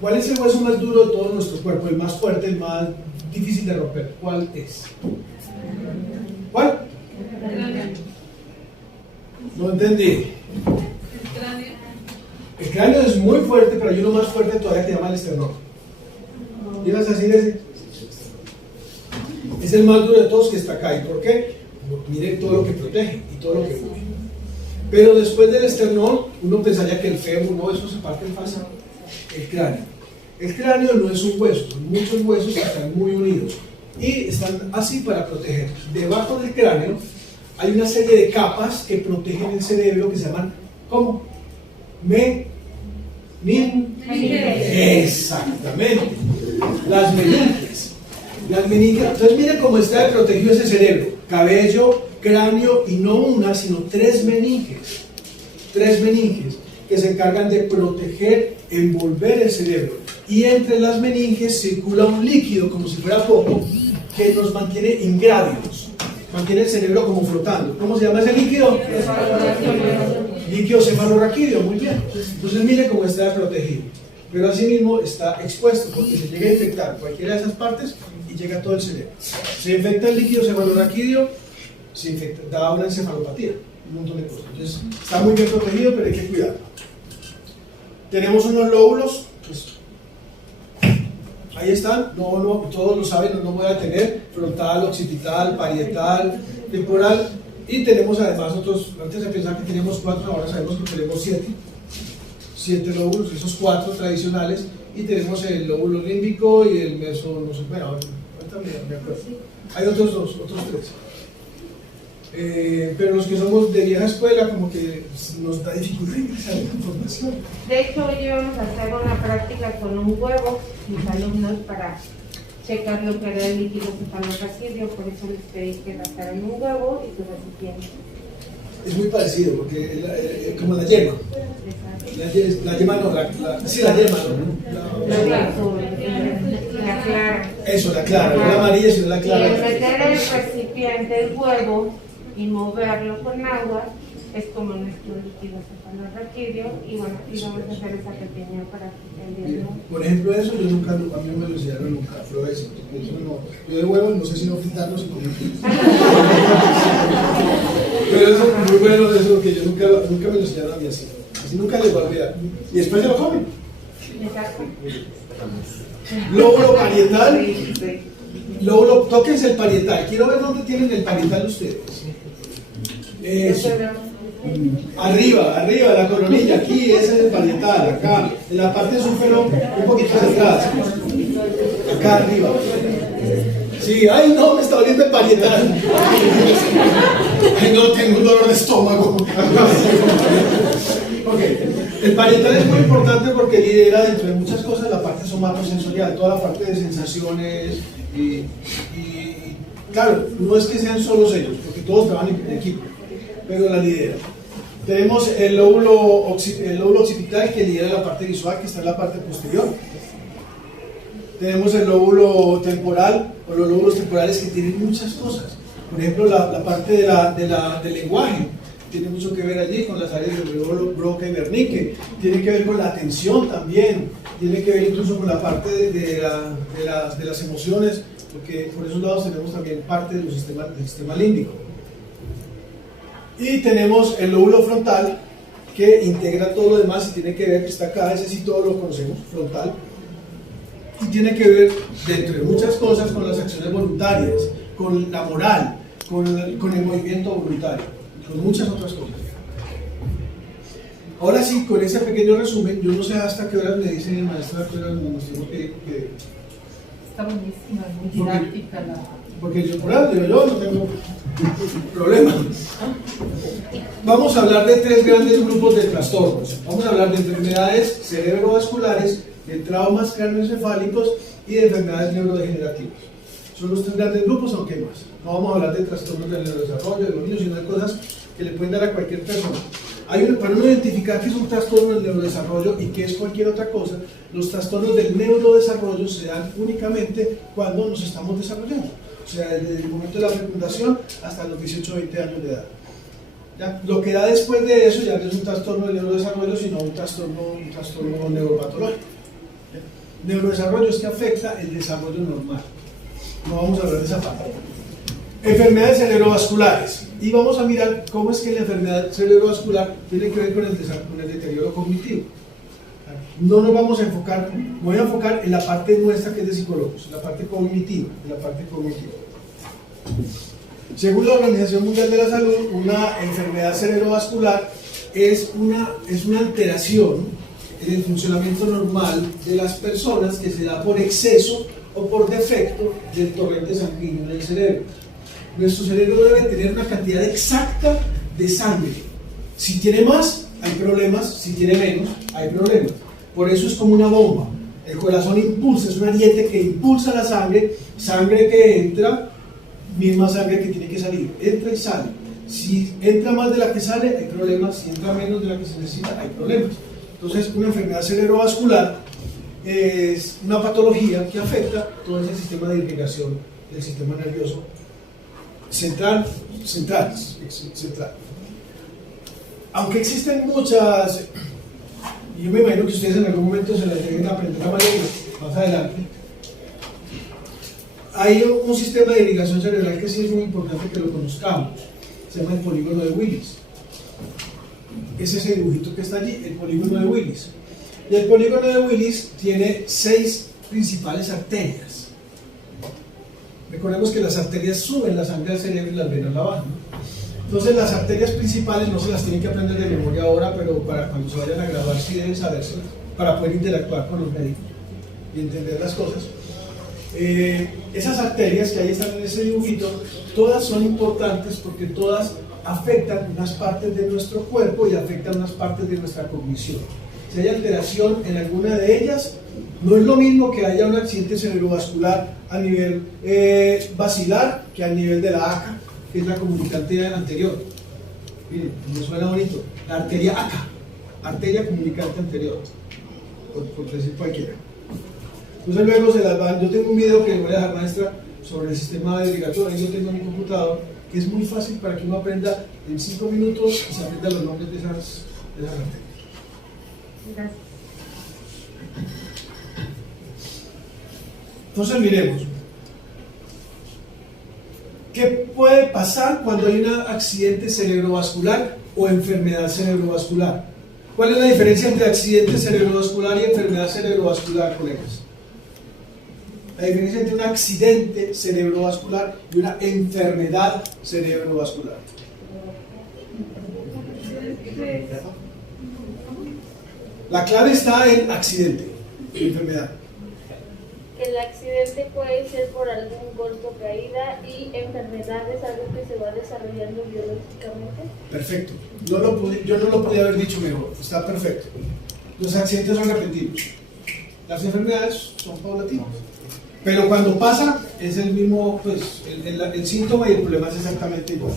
¿Cuál es el hueso más duro de todo nuestro cuerpo? El más fuerte, el más difícil de romper. ¿Cuál es? ¿Cuál? No entendí. El cráneo es muy fuerte, pero hay uno más fuerte todavía que se llama el esternón. ¿Llegas así de ese? Es el más duro de todos que está acá. ¿Y por qué? Porque mire todo lo que protege y todo lo que cubre. Pero después del esternón, uno pensaría que el fémur, no, eso se parte en fase. El cráneo. El cráneo no es un hueso, muchos huesos están muy unidos y están así para proteger. Debajo del cráneo hay una serie de capas que protegen el cerebro que se llaman, ¿cómo? Exactamente. Las meninges. Entonces miren cómo está protegido ese cerebro. Cabello, cráneo y no una, sino tres meninges. Tres meninges que se encargan de proteger, envolver el cerebro. Y entre las meninges circula un líquido, como si fuera poco, que nos mantiene ingrávidos. Mantiene el cerebro como flotando. ¿Cómo se llama ese líquido? Líquido cefalorraquídeo, muy bien. Entonces mire cómo está protegido. Pero asimismo está expuesto, porque se llega a infectar cualquiera de esas partes y llega a todo el cerebro. Se infecta el líquido cefalorraquídeo, se infecta, da una encefalopatía, un montón de cosas. Entonces está muy bien protegido, pero hay que cuidarlo. Tenemos unos lóbulos, pues, ahí están, todos lo saben, no me voy a detener, frontal, occipital, parietal, temporal, y tenemos además otros, antes de pensar que teníamos 4, ahora sabemos que tenemos 7 lóbulos, esos 4 tradicionales, y tenemos el lóbulo límbico y el meso, no sé, bueno, ahorita me acuerdo. Hay otros 3. Pero los que somos de vieja escuela, como que nos da dificultad ingresar la información. De hecho, hoy vamos a hacer una práctica con un huevo, mis alumnos, para checar lo que era el líquido cefalorraquídeo, por eso les pedí que gastaran un huevo y su recipiente. Es muy parecido, porque como la yema. La yema no, sí, la yema no. La clara. Eso, la clara, no la amarilla, sino la clara. Y al meter el recipiente, el huevo, y moverlo con agua, es como nuestro líquido cefalorraquídeo, y bueno, aquí vamos a hacer esa pequeña para que Bien. Por ejemplo, eso yo nunca, a mí no me lo enseñaron nunca, pero eso no, yo de huevo no sé si no fritarlos y comer. Pero eso es muy bueno, eso que yo nunca me lo enseñaron a mí así nunca les va a olvidar, y después se lo comen. Exacto. Lóbulo parietal, lóbulo, tóquense el parietal, quiero ver dónde tienen el parietal ustedes. Eso. Arriba, la coronilla, aquí, ese es el parietal, acá, en la parte superior, un poquito hacia atrás, acá arriba. Sí, ay no, me está doliendo el parietal. Ay no, tengo un dolor de estómago. Ok, el parietal es muy importante porque lidera dentro de muchas cosas la parte somatosensorial, toda la parte de sensaciones y claro, no es que sean solos ellos, porque todos trabajan en equipo, pero la lidera. Tenemos el lóbulo occipital que lidera la parte visual, que está en la parte posterior. Tenemos el lóbulo temporal, o los lóbulos temporales que tienen muchas cosas. Por ejemplo, la parte del lenguaje tiene mucho que ver allí con las áreas del lóbulo Broca y Wernicke. Tiene que ver con la atención también. Tiene que ver incluso con la parte de las emociones, porque por esos lados tenemos también parte del sistema límbico. Y tenemos el lóbulo frontal, que integra todo lo demás y tiene que ver, que está acá, ese sí todos lo conocemos, frontal, y tiene que ver, dentro de muchas cosas, con las acciones voluntarias, con la moral, con el movimiento voluntario, con muchas otras cosas. Ahora sí, con ese pequeño resumen, yo no sé hasta qué horas me dice el maestro a qué horas nos tenemos que... Está buenísima, muy didáctica la... Porque yo por ahora, yo no tengo problema. Vamos a hablar de tres grandes grupos de trastornos. Vamos a hablar de enfermedades cerebrovasculares, de traumas craneoencefálicos y de enfermedades neurodegenerativas. Son los tres grandes grupos, aunque hay más. No vamos a hablar de trastornos del neurodesarrollo, de los niños, sino de cosas que le pueden dar a cualquier persona. Para uno identificar qué es un trastorno del neurodesarrollo y qué es cualquier otra cosa, los trastornos del neurodesarrollo se dan únicamente cuando nos estamos desarrollando. O sea, desde el momento de la fecundación hasta los 18 o 20 años de edad. ¿Ya? Lo que da después de eso ya no es un trastorno del neurodesarrollo, sino un trastorno neuropatológico. ¿Ya? Neurodesarrollo es que afecta el desarrollo normal. No vamos a hablar de esa parte. Enfermedades cerebrovasculares. Y vamos a mirar cómo es que la enfermedad cerebrovascular tiene que ver con el deterioro cognitivo. No nos vamos a enfocar, me voy a enfocar en la parte nuestra que es de psicólogos, en la parte cognitiva, Según la Organización Mundial de la Salud, una enfermedad cerebrovascular es una alteración en el funcionamiento normal de las personas que se da por exceso o por defecto del torrente sanguíneo en el cerebro. Nuestro cerebro debe tener una cantidad exacta de sangre. Si tiene más, hay problemas; si tiene menos, hay problemas. Por eso es como una bomba. El corazón impulsa, es un ariete que impulsa la sangre, sangre que entra, misma sangre que tiene que salir, entra y sale. Si entra más de la que sale, hay problemas; si entra menos de la que se necesita, hay problemas. Entonces, una enfermedad cerebrovascular es una patología que afecta todo ese sistema de irrigación del sistema nervioso central. Aunque existen muchas, y yo me imagino que ustedes en algún momento se las deben aprender a manejar más adelante, hay un sistema de irrigación cerebral que sí es muy importante que lo conozcamos. Se llama el polígono de Willis. Es ese dibujito que está allí, el polígono de Willis. Y el polígono de Willis tiene 6 principales arterias. Recordemos que las arterias suben la sangre al cerebro y las venas la bajan. Entonces las arterias principales no se las tienen que aprender de memoria ahora, pero para cuando se vayan a grabar sí deben saberse, para poder interactuar con los médicos y entender las cosas. Esas arterias que ahí están en ese dibujito, todas son importantes porque todas afectan unas partes de nuestro cuerpo y afectan unas partes de nuestra cognición. Si hay alteración en alguna de ellas, no es lo mismo que haya un accidente cerebrovascular a nivel basilar que a nivel de la ACA, que es la comunicante anterior. Miren, me suena bonito. La arteria ACA, arteria comunicante anterior, por decir cualquiera. Entonces luego se las van. Yo tengo un video que le voy a dejar, maestra, sobre el sistema irrigatorio. Yo tengo en mi computador, que es muy fácil para que uno aprenda en 5 minutos y se aprendan los nombres de esas arterias. Gracias. Entonces miremos, ¿qué puede pasar cuando hay un accidente cerebrovascular o enfermedad cerebrovascular? ¿Cuál es la diferencia entre accidente cerebrovascular y enfermedad cerebrovascular, colegas? La diferencia entre un accidente cerebrovascular y una enfermedad cerebrovascular. La clave está en accidente, en enfermedad. El accidente puede ser por algún golpe o caída y enfermedad es algo que se va desarrollando biológicamente. Perfecto. Yo no lo podía haber dicho mejor. Está perfecto. Los accidentes son repentinos. Las enfermedades son paulatinas. Pero cuando pasa es el mismo, pues el síntoma y el problema es exactamente igual.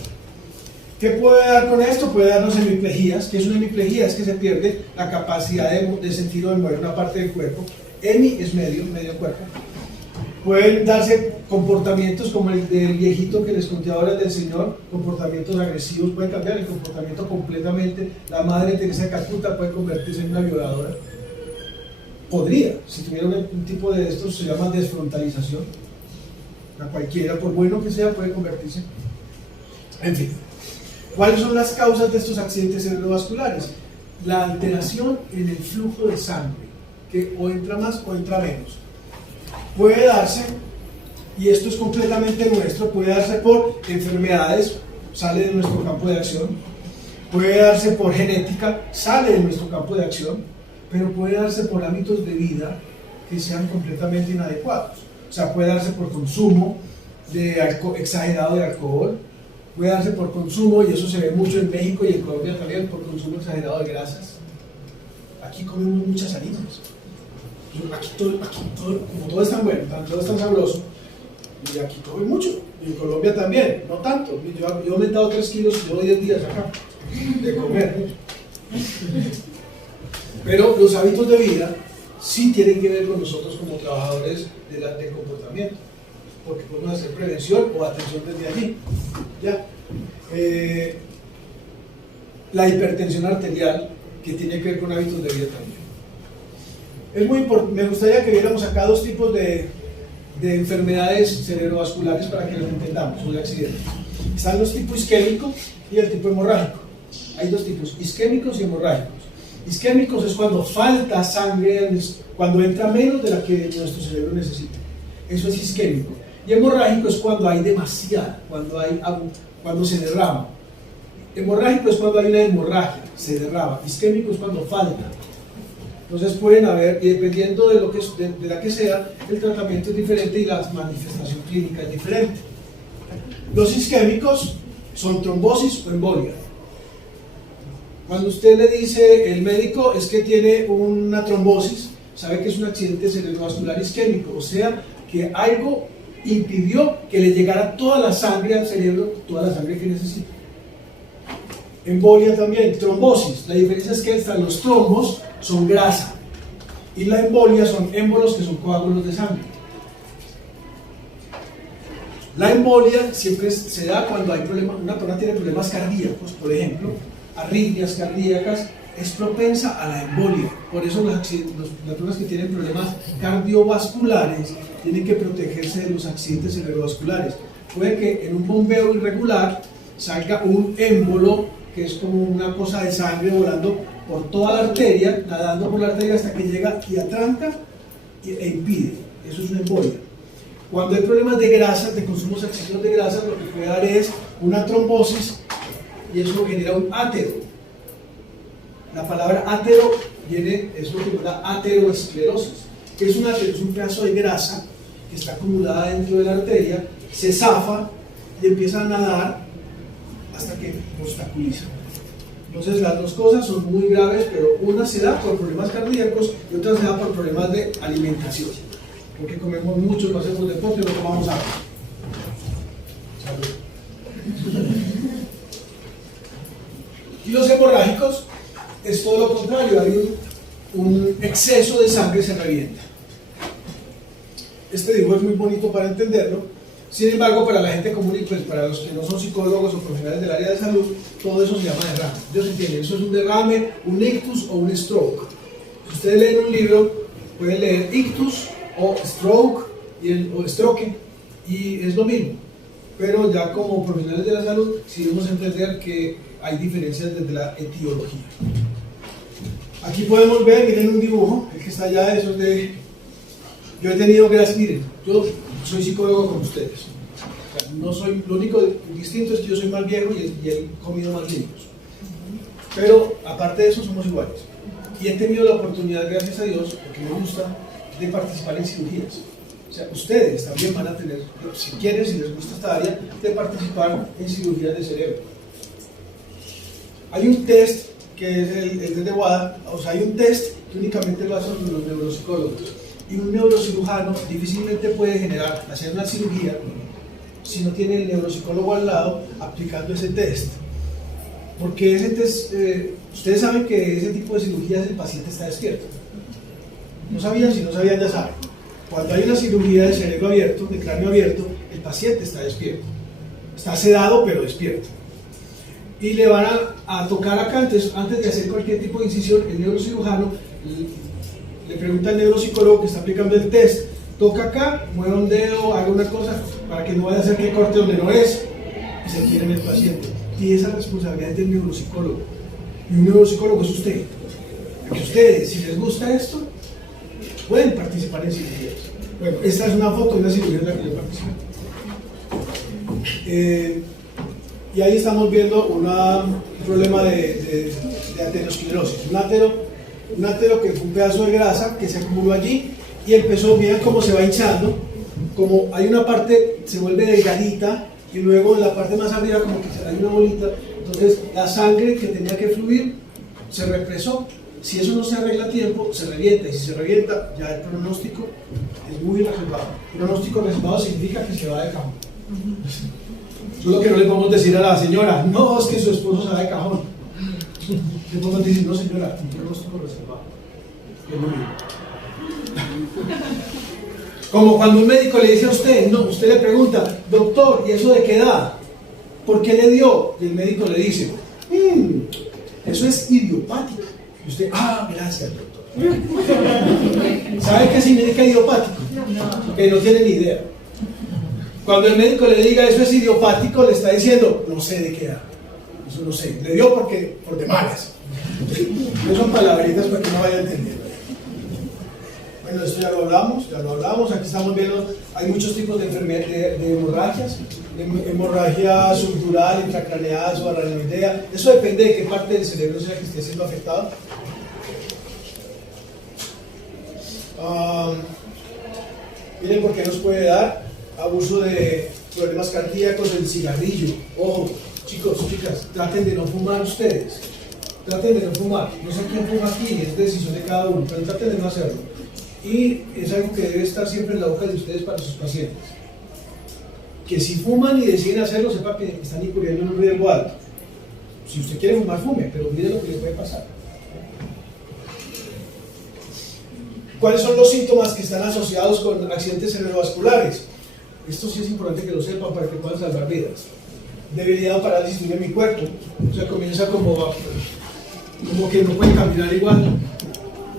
¿Qué puede dar con esto? Puede darnos hemiplejías. ¿Qué es una hemiplegia? Es que se pierde la capacidad de sentido de mover una parte del cuerpo. Hemi es medio cuerpo. Pueden darse comportamientos como el del viejito que les conté ahora del señor, comportamientos agresivos, pueden cambiar el comportamiento completamente. La madre Teresa de Calcuta puede convertirse en una violadora. Podría, si tuviera un tipo de estos, se llama desfrontalización. A cualquiera, por bueno que sea, puede convertirse. En fin, ¿cuáles son las causas de estos accidentes cerebrovasculares? La alteración en el flujo de sangre, que o entra más o entra menos. Puede darse, y esto es completamente nuestro, puede darse por enfermedades, sale de nuestro campo de acción, puede darse por genética, sale de nuestro campo de acción, pero puede darse por hábitos de vida que sean completamente inadecuados. O sea, puede darse por consumo exagerado de alcohol, puede darse por consumo, y eso se ve mucho en México y en Colombia también, por consumo exagerado de grasas. Aquí comemos muchas harinas. Aquí todo, como todo es tan bueno, todo es tan sabroso, y aquí comen mucho, y en Colombia también, no tanto. Yo he aumentado 3 kilos y llevo 10 días acá de comer. Pero los hábitos de vida sí tienen que ver con nosotros como trabajadores del comportamiento, porque podemos hacer prevención o atención desde allí. ¿Ya? La hipertensión arterial, que tiene que ver con hábitos de vida también. Es muy importante, me gustaría que viéramos acá 2 tipos de enfermedades cerebrovasculares para que los entendamos, o de accidentes. Están los tipos isquémico y el tipo hemorrágico. Hay 2 tipos, isquémicos y hemorrágicos. Isquémicos es cuando falta sangre, cuando entra menos de la que nuestro cerebro necesita. Eso es isquémico. Y hemorrágico es cuando hay demasiada, cuando se derrama. Hemorrágico es cuando hay una hemorragia, se derrama. Isquémico es cuando falta. Entonces pueden haber, y dependiendo de la que sea, el tratamiento es diferente y la manifestación clínica es diferente. Los isquémicos son trombosis o embolia. Cuando usted le dice, el médico es que tiene una trombosis, sabe que es un accidente cerebrovascular isquémico, o sea que algo impidió que le llegara toda la sangre al cerebro, toda la sangre que necesita. Embolia también, trombosis, la diferencia es que los trombos son grasa y la embolia son émbolos, que son coágulos de sangre. La embolia siempre se da cuando hay problemas, una persona tiene problemas cardíacos, por ejemplo, arritmias cardíacas, es propensa a la embolia. Por eso las personas que tienen problemas cardiovasculares tienen que protegerse de los accidentes cerebrovasculares. Puede que en un bombeo irregular salga un émbolo, que es como una cosa de sangre volando por toda la arteria, nadando por la arteria hasta que llega y atranca e impide. Eso es una embolia. Cuando hay problemas de grasa, de consumos excesivos de grasa, lo que puede dar es una trombosis y eso genera un átero. La palabra átero es lo que nos da ateroesclerosis. ¿Qué es un átero? Es un pedazo de grasa que está acumulada dentro de la arteria, se zafa y empieza a nadar hasta que obstaculiza. Entonces las 2 cosas son muy graves, pero una se da por problemas cardíacos y otra se da por problemas de alimentación, porque comemos mucho, no hacemos deporte, no tomamos agua. Salud. Y los hemorrágicos es todo lo contrario, hay un exceso de sangre, se revienta. Este dibujo es muy bonito para entenderlo. Sin embargo, para la gente común y pues para los que no son psicólogos o profesionales del área de salud, todo eso se llama derrame. Ellos entienden, eso es un derrame, un ictus o un stroke. Si ustedes leen un libro, pueden leer ictus o stroke o stroke y es lo mismo. Pero ya como profesionales de la salud, sí debemos entender que hay diferencias desde la etiología. Aquí podemos ver, miren un dibujo, el que está allá, eso es de... Yo he tenido, gracias, miren, yo soy psicólogo como ustedes. O sea, no soy, lo único distinto es que yo soy más viejo y he comido más niños. Pero aparte de eso somos iguales. Y he tenido la oportunidad, gracias a Dios, porque me gusta, de participar en cirugías. O sea, ustedes también van a tener, si quieren, si les gusta esta área, de participar en cirugías de cerebro. Hay un test que es el test de WADA, o sea, hay un test que únicamente lo hacen los neuropsicólogos. Y un neurocirujano difícilmente puede hacer una cirugía si no tiene el neuropsicólogo al lado aplicando ese test. Porque ese test, ustedes saben que ese tipo de cirugías el paciente está despierto. No sabían, si no sabían ya saben. Cuando hay una cirugía de cerebro abierto, de cráneo abierto, el paciente está despierto. Está sedado pero despierto. Y le van a tocar acá, antes de hacer cualquier tipo de incisión, el neurocirujano le pregunta al neuropsicólogo que está aplicando el test, toca acá, mueva un dedo, haga una cosa para que no vaya a hacer que corte donde no es y se quiere en el paciente. Y esa responsabilidad es del neuropsicólogo. Y un neuropsicólogo es usted. Porque ustedes, si les gusta esto, pueden participar en cirugías. Bueno, esta es una foto de una cirugía en la que yo participé. Y ahí estamos viendo un problema de aterosclerosis. Un atero que fue un pedazo de grasa que se acumuló allí y empezó, miren cómo se va hinchando, como hay una parte, se vuelve delgadita y luego en la parte más arriba como que hay una bolita, entonces la sangre que tenía que fluir se represó. Si eso no se arregla a tiempo, se revienta, y si se revienta, ya el pronóstico es muy reservado. Pronóstico reservado significa que se va de cajón. Eso es lo que no le podemos decir a la señora, no, es que su esposo se va de cajón. Le podemos decir, no señora, un pronóstico reservado. Es lo mismo. Como cuando un médico le dice a usted, no, usted le pregunta, doctor, ¿y eso de qué edad? ¿Por qué le dio? Y el médico le dice, eso es idiopático. Y usted, gracias, doctor. ¿Sabe qué significa idiopático? Que no tiene ni idea. Cuando el médico le diga eso es idiopático, le está diciendo, no sé de qué edad. Eso no sé. Le dio por de malas. No son palabritas para que no vaya entendiendo. Bueno, esto ya lo hablamos. Aquí estamos viendo, hay muchos tipos de enfermedades, de hemorragias. Hemorragia subdural, intracraneal, subarachnoidea. Eso depende de qué parte del cerebro sea que esté siendo afectado. Miren por qué nos puede dar abuso de problemas cardíacos, el cigarrillo. Ojo, chicos, chicas, traten de no fumar ustedes. Traten de no fumar. No sé quién fuma aquí, es decisión de cada uno, pero traten de no hacerlo. Y es algo que debe estar siempre en la boca de ustedes para sus pacientes. Que si fuman y deciden hacerlo, sepa que están incurriendo en un riesgo alto. Si usted quiere fumar, fume, pero mire lo que le puede pasar. ¿Cuáles son los síntomas que están asociados con accidentes cerebrovasculares? Esto sí es importante que lo sepan para que puedan salvar vidas. Debilidad o parálisis de mi cuerpo. O sea, comienza como que no puede caminar igual.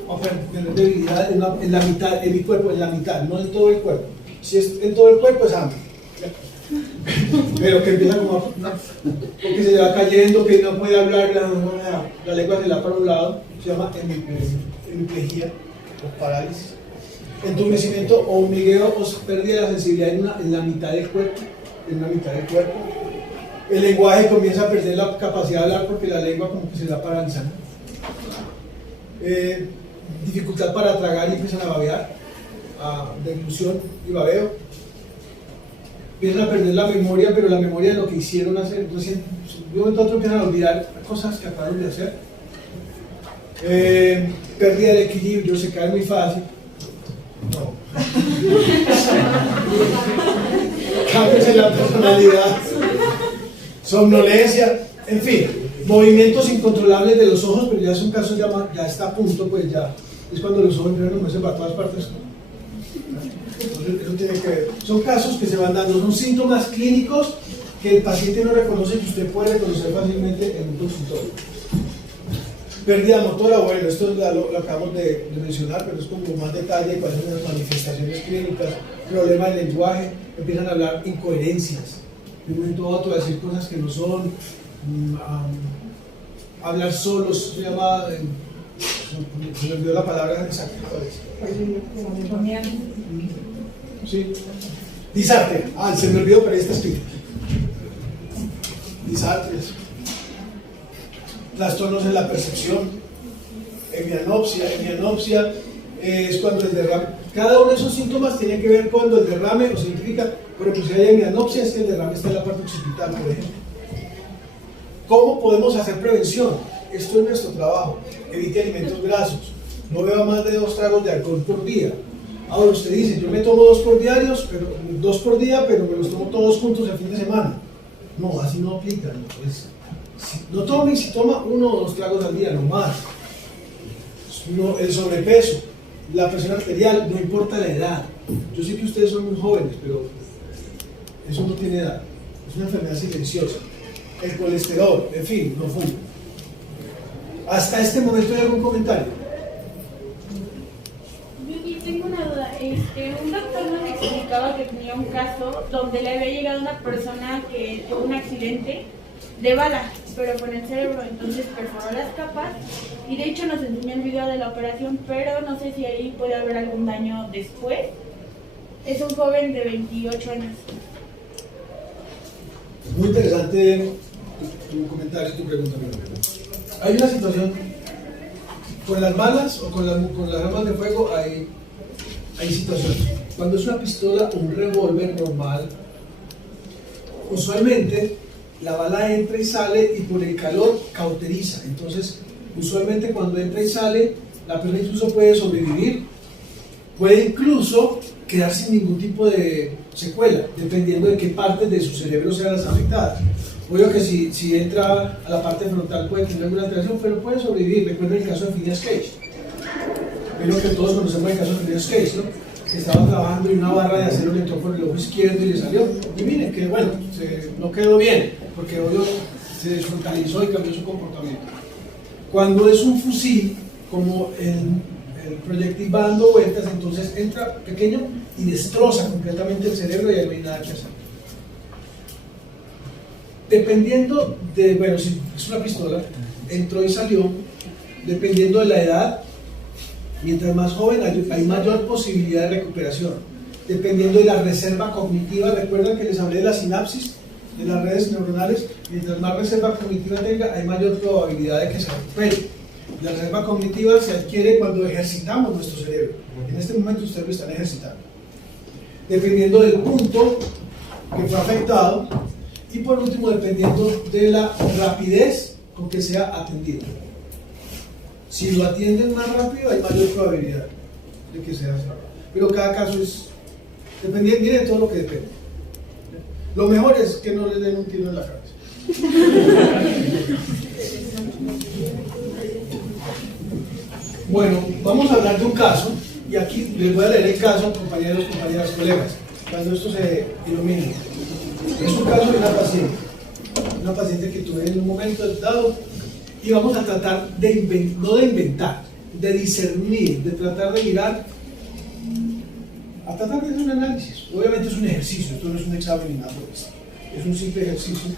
O tener debilidad en la mitad, en mi cuerpo, en la mitad, no en todo el cuerpo. Si es en todo el cuerpo, es hambre. Pero que empieza como porque se le va cayendo, que no puede hablar, la lengua se le va para un lado, se llama hemiplegia o parálisis, entumecimiento o hormigueo o pérdida de la sensibilidad en la mitad del cuerpo, el lenguaje comienza a perder la capacidad de hablar porque la lengua como que se la paralizando, dificultad para tragar y empiezan a babear, deglución y babeo. Empiezan a perder la memoria, pero la memoria de lo que hicieron hacer. Entonces, de un momento a otro empiezan a olvidar cosas que acabaron de hacer. Pérdida de equilibrio, se cae muy fácil. No. Cambios en la personalidad. Somnolencia. En fin, movimientos incontrolables de los ojos, pero ya es un caso, ya está a punto, pues ya. Es cuando los ojos empiezan a moverse para todas partes. Entonces, eso tiene que ver. Son casos que se van dando, son síntomas clínicos que el paciente no reconoce, que usted puede reconocer fácilmente en un consultorio. Pérdida motora, bueno, esto lo acabamos de mencionar, pero es como más detalle, cuáles son las manifestaciones clínicas, problema del lenguaje, empiezan a hablar incoherencias, de un momento a otro a decir cosas que no son, hablar solos, se llama, se me olvidó la palabra exacta, ¿cuál es? Sí. Disarte, se me olvidó, pero ahí está escrito. Disartres. Trastornos en la percepción, hemianopsia es cuando el derrame, cada uno de esos síntomas tiene que ver cuando el derrame, o significa, por ejemplo, si hay hemianopsia es que el derrame está en la parte occipital, por ejemplo. ¿Cómo podemos hacer prevención? Esto es nuestro trabajo, evite alimentos grasos, no beba más de 2 tragos de alcohol por día. Ahora usted dice, yo me tomo 2 por día, pero me los tomo todos juntos el fin de semana. No, así no aplica, no tome, si toma 1 o 2 tragos al día, no más. El sobrepeso, la presión arterial, no importa la edad. Yo sé que ustedes son muy jóvenes, pero eso no tiene edad. Es una enfermedad silenciosa. El colesterol, en fin, no fume. ¿Hasta este momento hay algún comentario? Yo tengo una duda. Un doctor nos explicaba que tenía un caso donde le había llegado una persona que tuvo un accidente de bala, pero con el cerebro, entonces perforó las capas y de hecho nos enseñó el video de la operación, pero no sé si ahí puede haber algún daño después. Es un joven de 28 años. Muy interesante tu comentario, tu pregunta. Hay una situación, con las balas o con las armas de fuego hay situaciones. Cuando es una pistola o un revólver normal, usualmente la bala entra y sale y por el calor cauteriza. Entonces, usualmente cuando entra y sale, la persona incluso puede sobrevivir, puede incluso quedar sin ningún tipo de secuela, dependiendo de qué partes de su cerebro sean las afectadas. Obvio que si entra a la parte frontal puede tener alguna alteración, pero puede sobrevivir. Recuerden el caso de Phineas Cage. Es lo que todos conocemos el caso de Phineas Cage, ¿no? Que estaba trabajando y una barra de acero le entró por el ojo izquierdo y le salió. Y miren que bueno, no quedó bien, porque obvio se desfrontalizó y cambió su comportamiento. Cuando es un fusil, como el proyectil va dando vueltas, entonces entra pequeño y destroza completamente el cerebro y ahí no hay nada que hacer. Dependiendo de, bueno, si es una pistola, entró y salió, dependiendo de la edad, mientras más joven hay mayor posibilidad de recuperación. Dependiendo de la reserva cognitiva, recuerdan que les hablé de la sinapsis, de las redes neuronales, mientras más reserva cognitiva tenga, hay mayor probabilidad de que se recupere. La reserva cognitiva se adquiere cuando ejercitamos nuestro cerebro. En este momento ustedes lo están ejercitando. Dependiendo del punto que fue afectado, y por último, dependiendo de la rapidez con que sea atendido. Si lo atienden más rápido, hay mayor probabilidad de que sea así. Pero cada caso es dependiente, miren todo lo que depende. Lo mejor es que no les den un tiro en la cabeza. Bueno, vamos a hablar de un caso, y aquí les voy a leer el caso, compañeros, compañeras, colegas, cuando esto se ilumine. Es un caso de una paciente que tuve en un momento dado, y vamos a tratar no de inventar, de discernir, de tratar de mirar, a tratar de hacer un análisis. Obviamente es un ejercicio, esto no es un examen ni nada, es un simple ejercicio,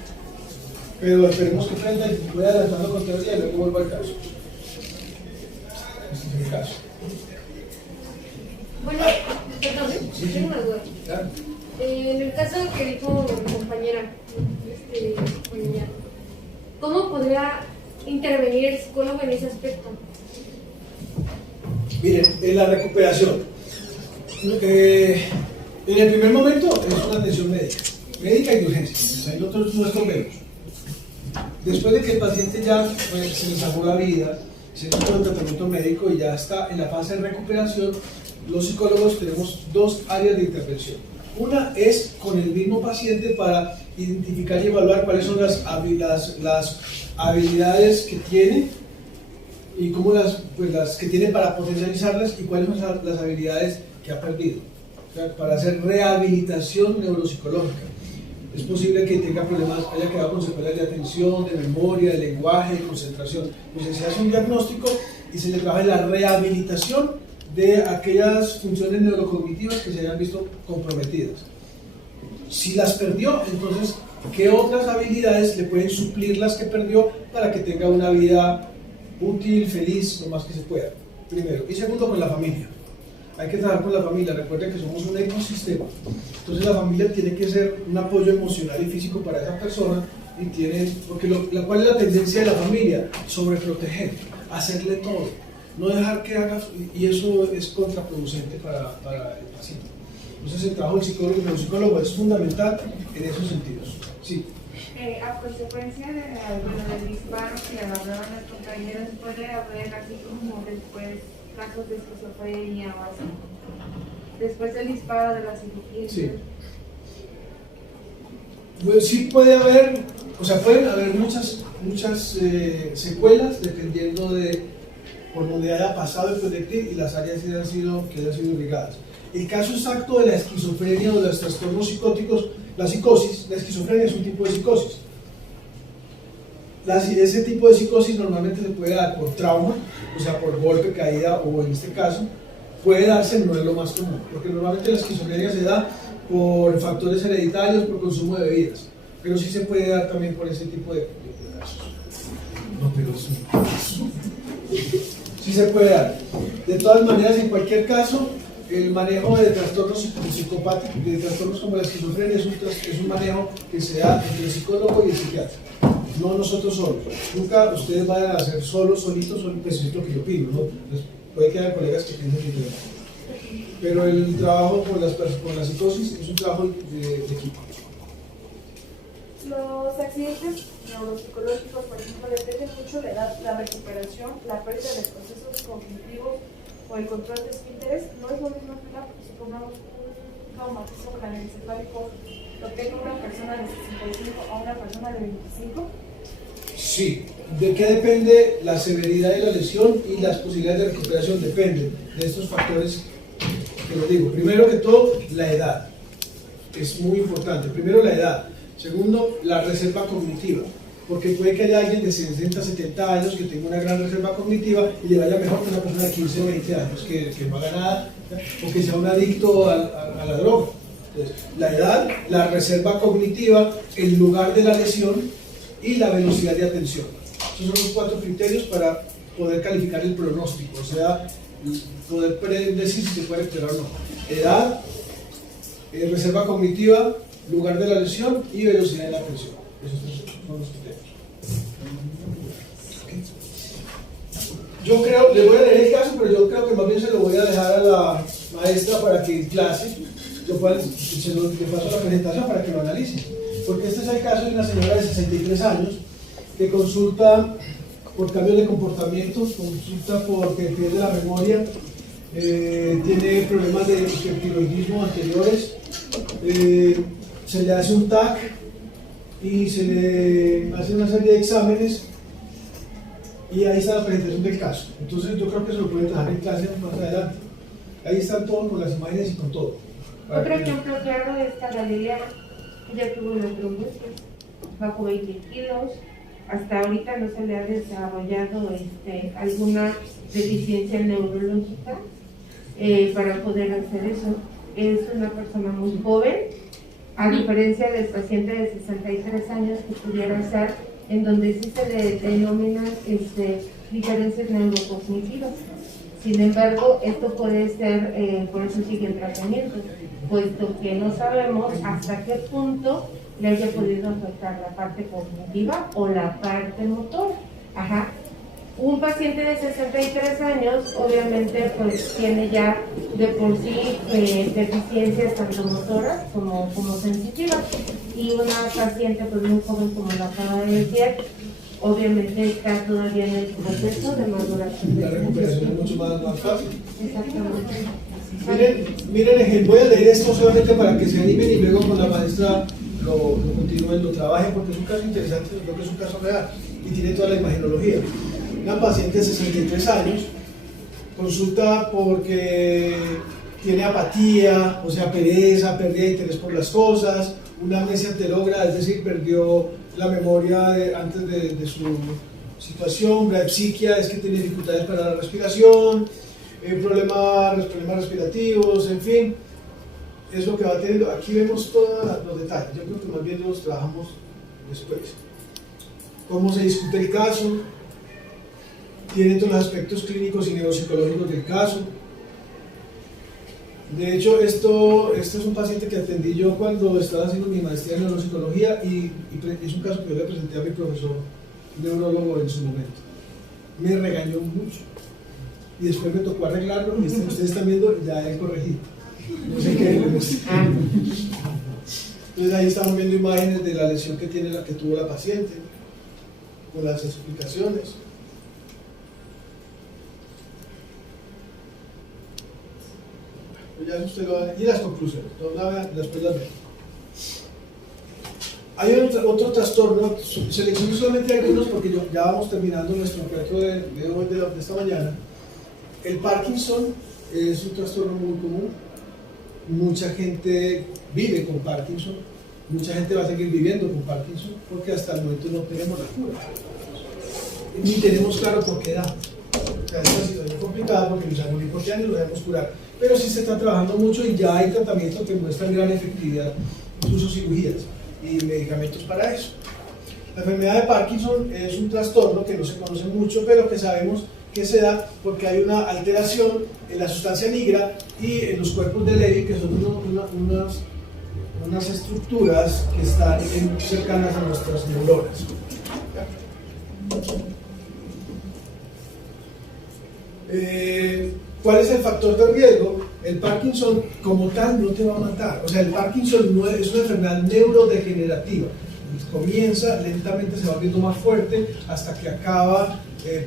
pero esperemos que aprenda y voy adelantando con teoría y luego vuelvo al caso. Este es el caso. Bueno, perdón, tengo una duda. ¿Ya? En el caso que dijo mi compañera, ¿cómo podría intervenir el psicólogo en ese aspecto? Miren, en la recuperación, en el primer momento es una atención médica y de urgencia, o sea, nosotros no escondemos. Después de que el paciente ya se le salvó la vida, se hizo todo el tratamiento médico y ya está en la fase de recuperación, los psicólogos tenemos 2 áreas de intervención. Una es con el mismo paciente para identificar y evaluar cuáles son las habilidades que tiene y cómo las que tiene para potencializarlas y cuáles son las habilidades que ha perdido. para hacer rehabilitación neuropsicológica. Es posible que tenga problemas, haya quedado con secuelas de atención, de memoria, de lenguaje, de concentración. Entonces se hace un diagnóstico y se le trabaja la rehabilitación de aquellas funciones neurocognitivas que se hayan visto comprometidas. Si las perdió, entonces, ¿qué otras habilidades le pueden suplir las que perdió para que tenga una vida útil, feliz, lo más que se pueda? Primero. Y segundo, con la familia. Hay que trabajar con la familia. Recuerden que somos un ecosistema. Entonces la familia tiene que ser un apoyo emocional y físico para esa persona. Y tiene, porque ¿cuál es la tendencia de la familia? Sobreproteger, hacerle todo, no dejar que haga, y eso es contraproducente para el paciente. Entonces el trabajo del psicólogo y del psicólogo es fundamental en esos sentidos. Sí. A consecuencia del disparo que hablaban las compañeras, puede haber así como después casos de esquizofrenia o así, después del disparo de la cirugía. Sí. Pues sí puede haber, o sea, pueden haber muchas secuelas dependiendo de por donde haya pasado el proyectil y las áreas que hayan sido irrigadas. El caso exacto de la esquizofrenia o de los trastornos psicóticos, la psicosis, la esquizofrenia es un tipo de psicosis. Ese tipo de psicosis normalmente se puede dar por trauma, o sea, por golpe, caída, o en este caso, puede darse, no es lo más común, porque normalmente la esquizofrenia se da por factores hereditarios, por consumo de bebidas, pero sí se puede dar también por ese tipo de casos. No, pero sí se puede dar. De todas maneras, en cualquier caso, el manejo de trastornos psicopáticos, de trastornos como la esquizofrenia, es un manejo que se da entre el psicólogo y el psiquiatra. No nosotros solos. Nunca ustedes vayan a hacer solitos, pues es lo que yo opino, ¿no? Pues puede que haya colegas que piensen diferente. Pero el trabajo con la psicosis es un trabajo de equipo. Los accidentes neuropsicológicos, por ejemplo, dependen mucho de la recuperación, la pérdida de procesos cognitivos o el control de esfínteres. No es lo mismo que supongamos un traumatismo craneoencefálico lo tenga una persona de 65 a una persona de 25. Sí, ¿de qué depende la severidad de la lesión y las posibilidades de recuperación? Depende de estos factores que les digo. Primero que todo, la edad. Es muy importante. Primero, la edad. Segundo, la reserva cognitiva. Porque puede que haya alguien de 60, 70 años que tenga una gran reserva cognitiva y le vaya mejor que una persona de 15 o 20 años que no haga nada, o que sea un adicto a la droga. Entonces, la edad, la reserva cognitiva, el lugar de la lesión y la velocidad de atención. Esos son los 4 criterios para poder calificar el pronóstico, o sea, poder decir si se puede recuperar o no. Edad, reserva cognitiva, lugar de la lesión y velocidad de la atención. Esos son los criterios. Okay. Yo creo, les voy a leer el caso, pero yo creo que más bien se lo voy a dejar a la maestra para que en clase le paso la presentación para que lo analicen. Porque este es el caso de una señora de 63 años que consulta por cambios de comportamiento, consulta porque pierde la memoria, tiene problemas de hipertiroidismo anteriores, se le hace un TAC y se le hace una serie de exámenes y ahí está la presentación del caso. Entonces yo creo que se lo pueden dejar en clase más adelante. Ahí están todos con las imágenes y con todo. Otro ejemplo claro es Galilea. Ella tuvo una trombosis, bajó 20 kilos, hasta ahorita no se le ha desarrollado alguna deficiencia neurológica para poder hacer eso. Es una persona muy joven, a diferencia del paciente de 63 años que pudiera ser, en donde sí se le denominan diferencias neurocognitivas. Sin embargo, esto puede ser, por eso sigue el tratamiento, puesto que no sabemos hasta qué punto le haya podido afectar la parte cognitiva o la parte motora. Ajá. Un paciente de 63 años, obviamente, pues tiene ya de por sí deficiencias tanto motoras como sensitivas. Y una paciente pues muy joven, como lo acaba de decir, obviamente está todavía en el proceso de maduración. La recuperación es mucho más fácil. Exactamente. Miren, voy a leer esto solamente para que se animen y luego con la maestra lo continúen, lo trabajen, porque es un caso interesante, creo que es un caso real y tiene toda la imagenología. Una paciente de 63 años consulta porque tiene apatía, o sea, pereza, pérdida de interés por las cosas, una amnesia anterógrada, es decir, perdió la memoria antes de su situación, braepsiquia, es que tiene dificultades para la respiración, problemas respirativos, en fin, es lo que va teniendo. Aquí vemos todos los detalles, yo creo que más bien los trabajamos después. Cómo se discute el caso, tiene todos los aspectos clínicos y neuropsicológicos del caso. De hecho, esto es un paciente que atendí yo cuando estaba haciendo mi maestría en neuropsicología y es un caso que yo le presenté a mi profesor neurólogo en su momento. Me regañó mucho y después me tocó arreglarlo y ustedes están viendo ya he corregido. No sé qué. Entonces ahí estamos viendo imágenes de la lesión que tuvo la paciente con las explicaciones. Ya usted lo va a ver. Y las conclusiones, después las vemos. Hay otro trastorno, selecciono solamente algunos porque ya vamos terminando nuestro encuentro de esta mañana. El Parkinson es un trastorno muy común, mucha gente vive con Parkinson, mucha gente va a seguir viviendo con Parkinson porque hasta el momento no tenemos la cura, ni tenemos claro por qué da. O sea, es una situación complicada porque no sabemos ni por qué ni lo debemos curar, pero sí se está trabajando mucho y ya hay tratamientos que muestran gran efectividad, incluso cirugías y medicamentos para eso. La enfermedad de Parkinson es un trastorno que no se conoce mucho, pero que sabemos que se da porque hay una alteración en la sustancia nigra y en los cuerpos de Levy, que son unas estructuras que están cercanas a nuestras neuronas. ¿Cuál es el factor de riesgo? El Parkinson como tal no te va a matar, o sea, el Parkinson no es una enfermedad neurodegenerativa, comienza lentamente, se va viendo más fuerte hasta que acaba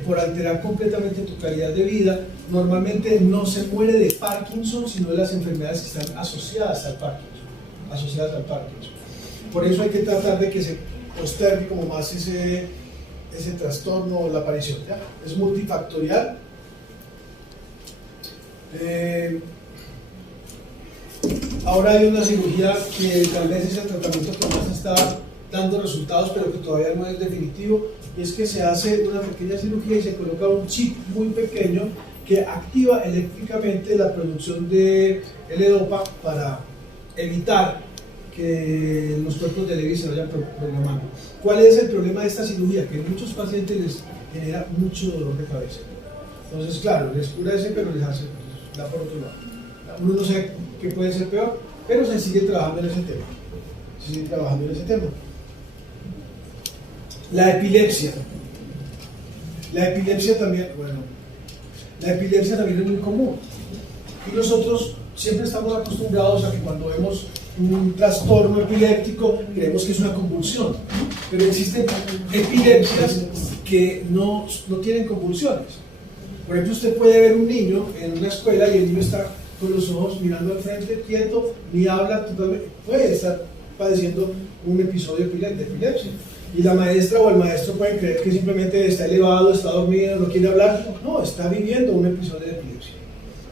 por alterar completamente tu calidad de vida. Normalmente no se muere de Parkinson, sino de las enfermedades que están asociadas al Parkinson. Por eso hay que tratar de que se postergue como más ese trastorno o la aparición, ¿ya? Es multifactorial. Ahora hay una cirugía que tal vez es el tratamiento que más está dando resultados, pero que todavía no es definitivo, y es que se hace una pequeña cirugía y se coloca un chip muy pequeño que activa eléctricamente la producción de L-Dopa para evitar que los cuerpos de Levy se vayan programando. ¿Cuál es el problema de esta cirugía? Que a muchos pacientes les genera mucho dolor de cabeza. Entonces, claro, les cura ese, pero les da por otro lado. Uno no sabe qué puede ser peor, pero se sigue trabajando en ese tema. La epilepsia. La epilepsia también es muy común. Y nosotros siempre estamos acostumbrados a que cuando vemos un trastorno epiléptico creemos que es una convulsión, pero existen epilepsias que no tienen convulsiones. Por ejemplo, usted puede ver un niño en una escuela y el niño está con los ojos mirando al frente, quieto, ni habla, puede estar padeciendo un episodio de epilepsia. Y la maestra o el maestro pueden creer que simplemente está elevado, está dormido, no quiere hablar. No, está viviendo un episodio de epilepsia.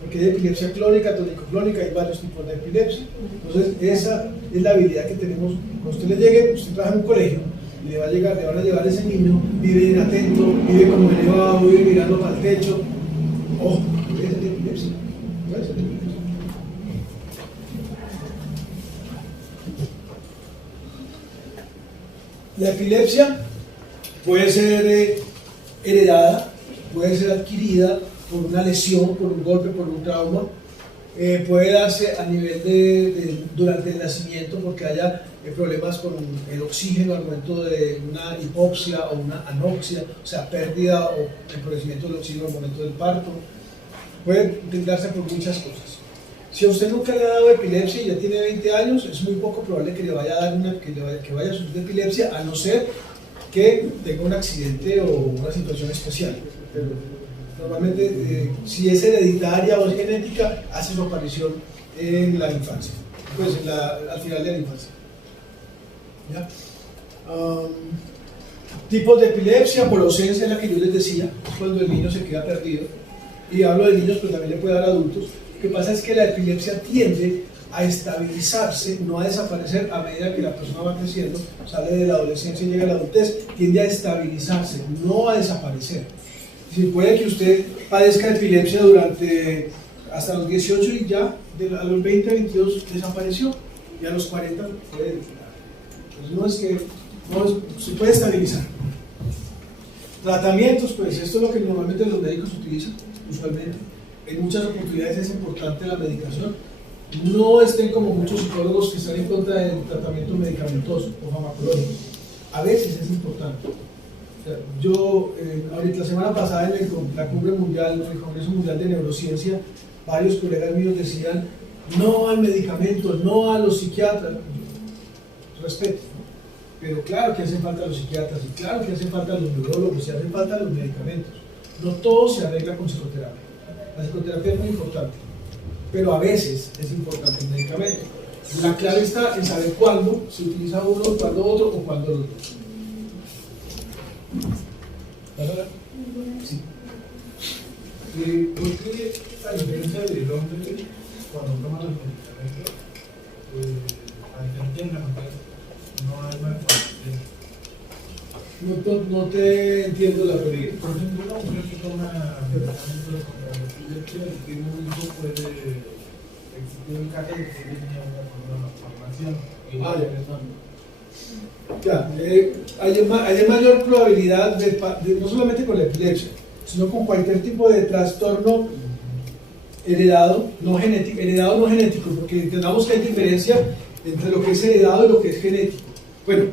Porque hay epilepsia clónica, tonicoclónica, hay varios tipos de epilepsia. Entonces, esa es la habilidad que tenemos. Cuando usted le llegue, usted trabaja en un colegio y le van a llevar ese niño, vive inatento, vive como elevado, vive mirando para el techo. Oh, puede ser epilepsia. Puede ser epilepsia. La epilepsia puede ser heredada, puede ser adquirida por una lesión, por un golpe, por un trauma, puede darse a nivel durante el nacimiento porque haya problemas con el oxígeno al momento de una hipopsia o una anoxia, o sea, pérdida o empobrecimiento del oxígeno al momento del parto. Puede darse por muchas cosas. Si a usted nunca le ha dado epilepsia y ya tiene 20 años, es muy poco probable que le vaya a dar que vaya a sufrir epilepsia, a no ser que tenga un accidente o una situación especial. Pero normalmente, si es hereditaria o es genética, hace su aparición en la infancia, pues al final de la infancia. ¿Ya? Tipos de epilepsia, por ausencia, es la que yo les decía, es cuando el niño se queda perdido. Y hablo de niños, pero también le puede dar a adultos. Lo que pasa es que la epilepsia tiende a estabilizarse, no a desaparecer a medida que la persona va creciendo, sale de la adolescencia y llega a la adultez, tiende a estabilizarse, no a desaparecer. Si puede que usted padezca epilepsia durante hasta los 18 y ya a los 20, 22 desapareció, y a los 40 puede declarar. Entonces no es que se puede estabilizar. Tratamientos, pues esto es lo que normalmente los médicos utilizan, usualmente. En muchas oportunidades es importante la medicación. No estén como muchos psicólogos que están en contra del tratamiento medicamentoso o farmacológico. A veces es importante. O sea, yo, ahorita la semana pasada en la cumbre mundial, el Congreso Mundial de Neurociencia, varios colegas míos decían no al medicamento, no a los psiquiatras. Respeto, ¿no? Pero claro que hacen falta los psiquiatras y claro que hacen falta los neurólogos y hacen falta los medicamentos. No todo se arregla con psicoterapia. La psicoterapia es muy importante, pero a veces es importante el medicamento. La clave está en saber cuándo se utiliza uno, cuándo otro o cuándo los dos. ¿Verdad? Sí. ¿Por qué a diferencia del hombre cuando toma los medicamentos, a diferencia de la mujer, no hay malformación? No te entiendo la pregunta. Por ejemplo, una mujer que toma medicamentos contra la epilepsia y tiene un hijo puede existir el caso de que tiene una malformación. Ya, hay mayor probabilidad no solamente con la epilepsia, sino con cualquier tipo de trastorno heredado no genético, porque entendamos que hay diferencia entre lo que es heredado y lo que es genético. Bueno,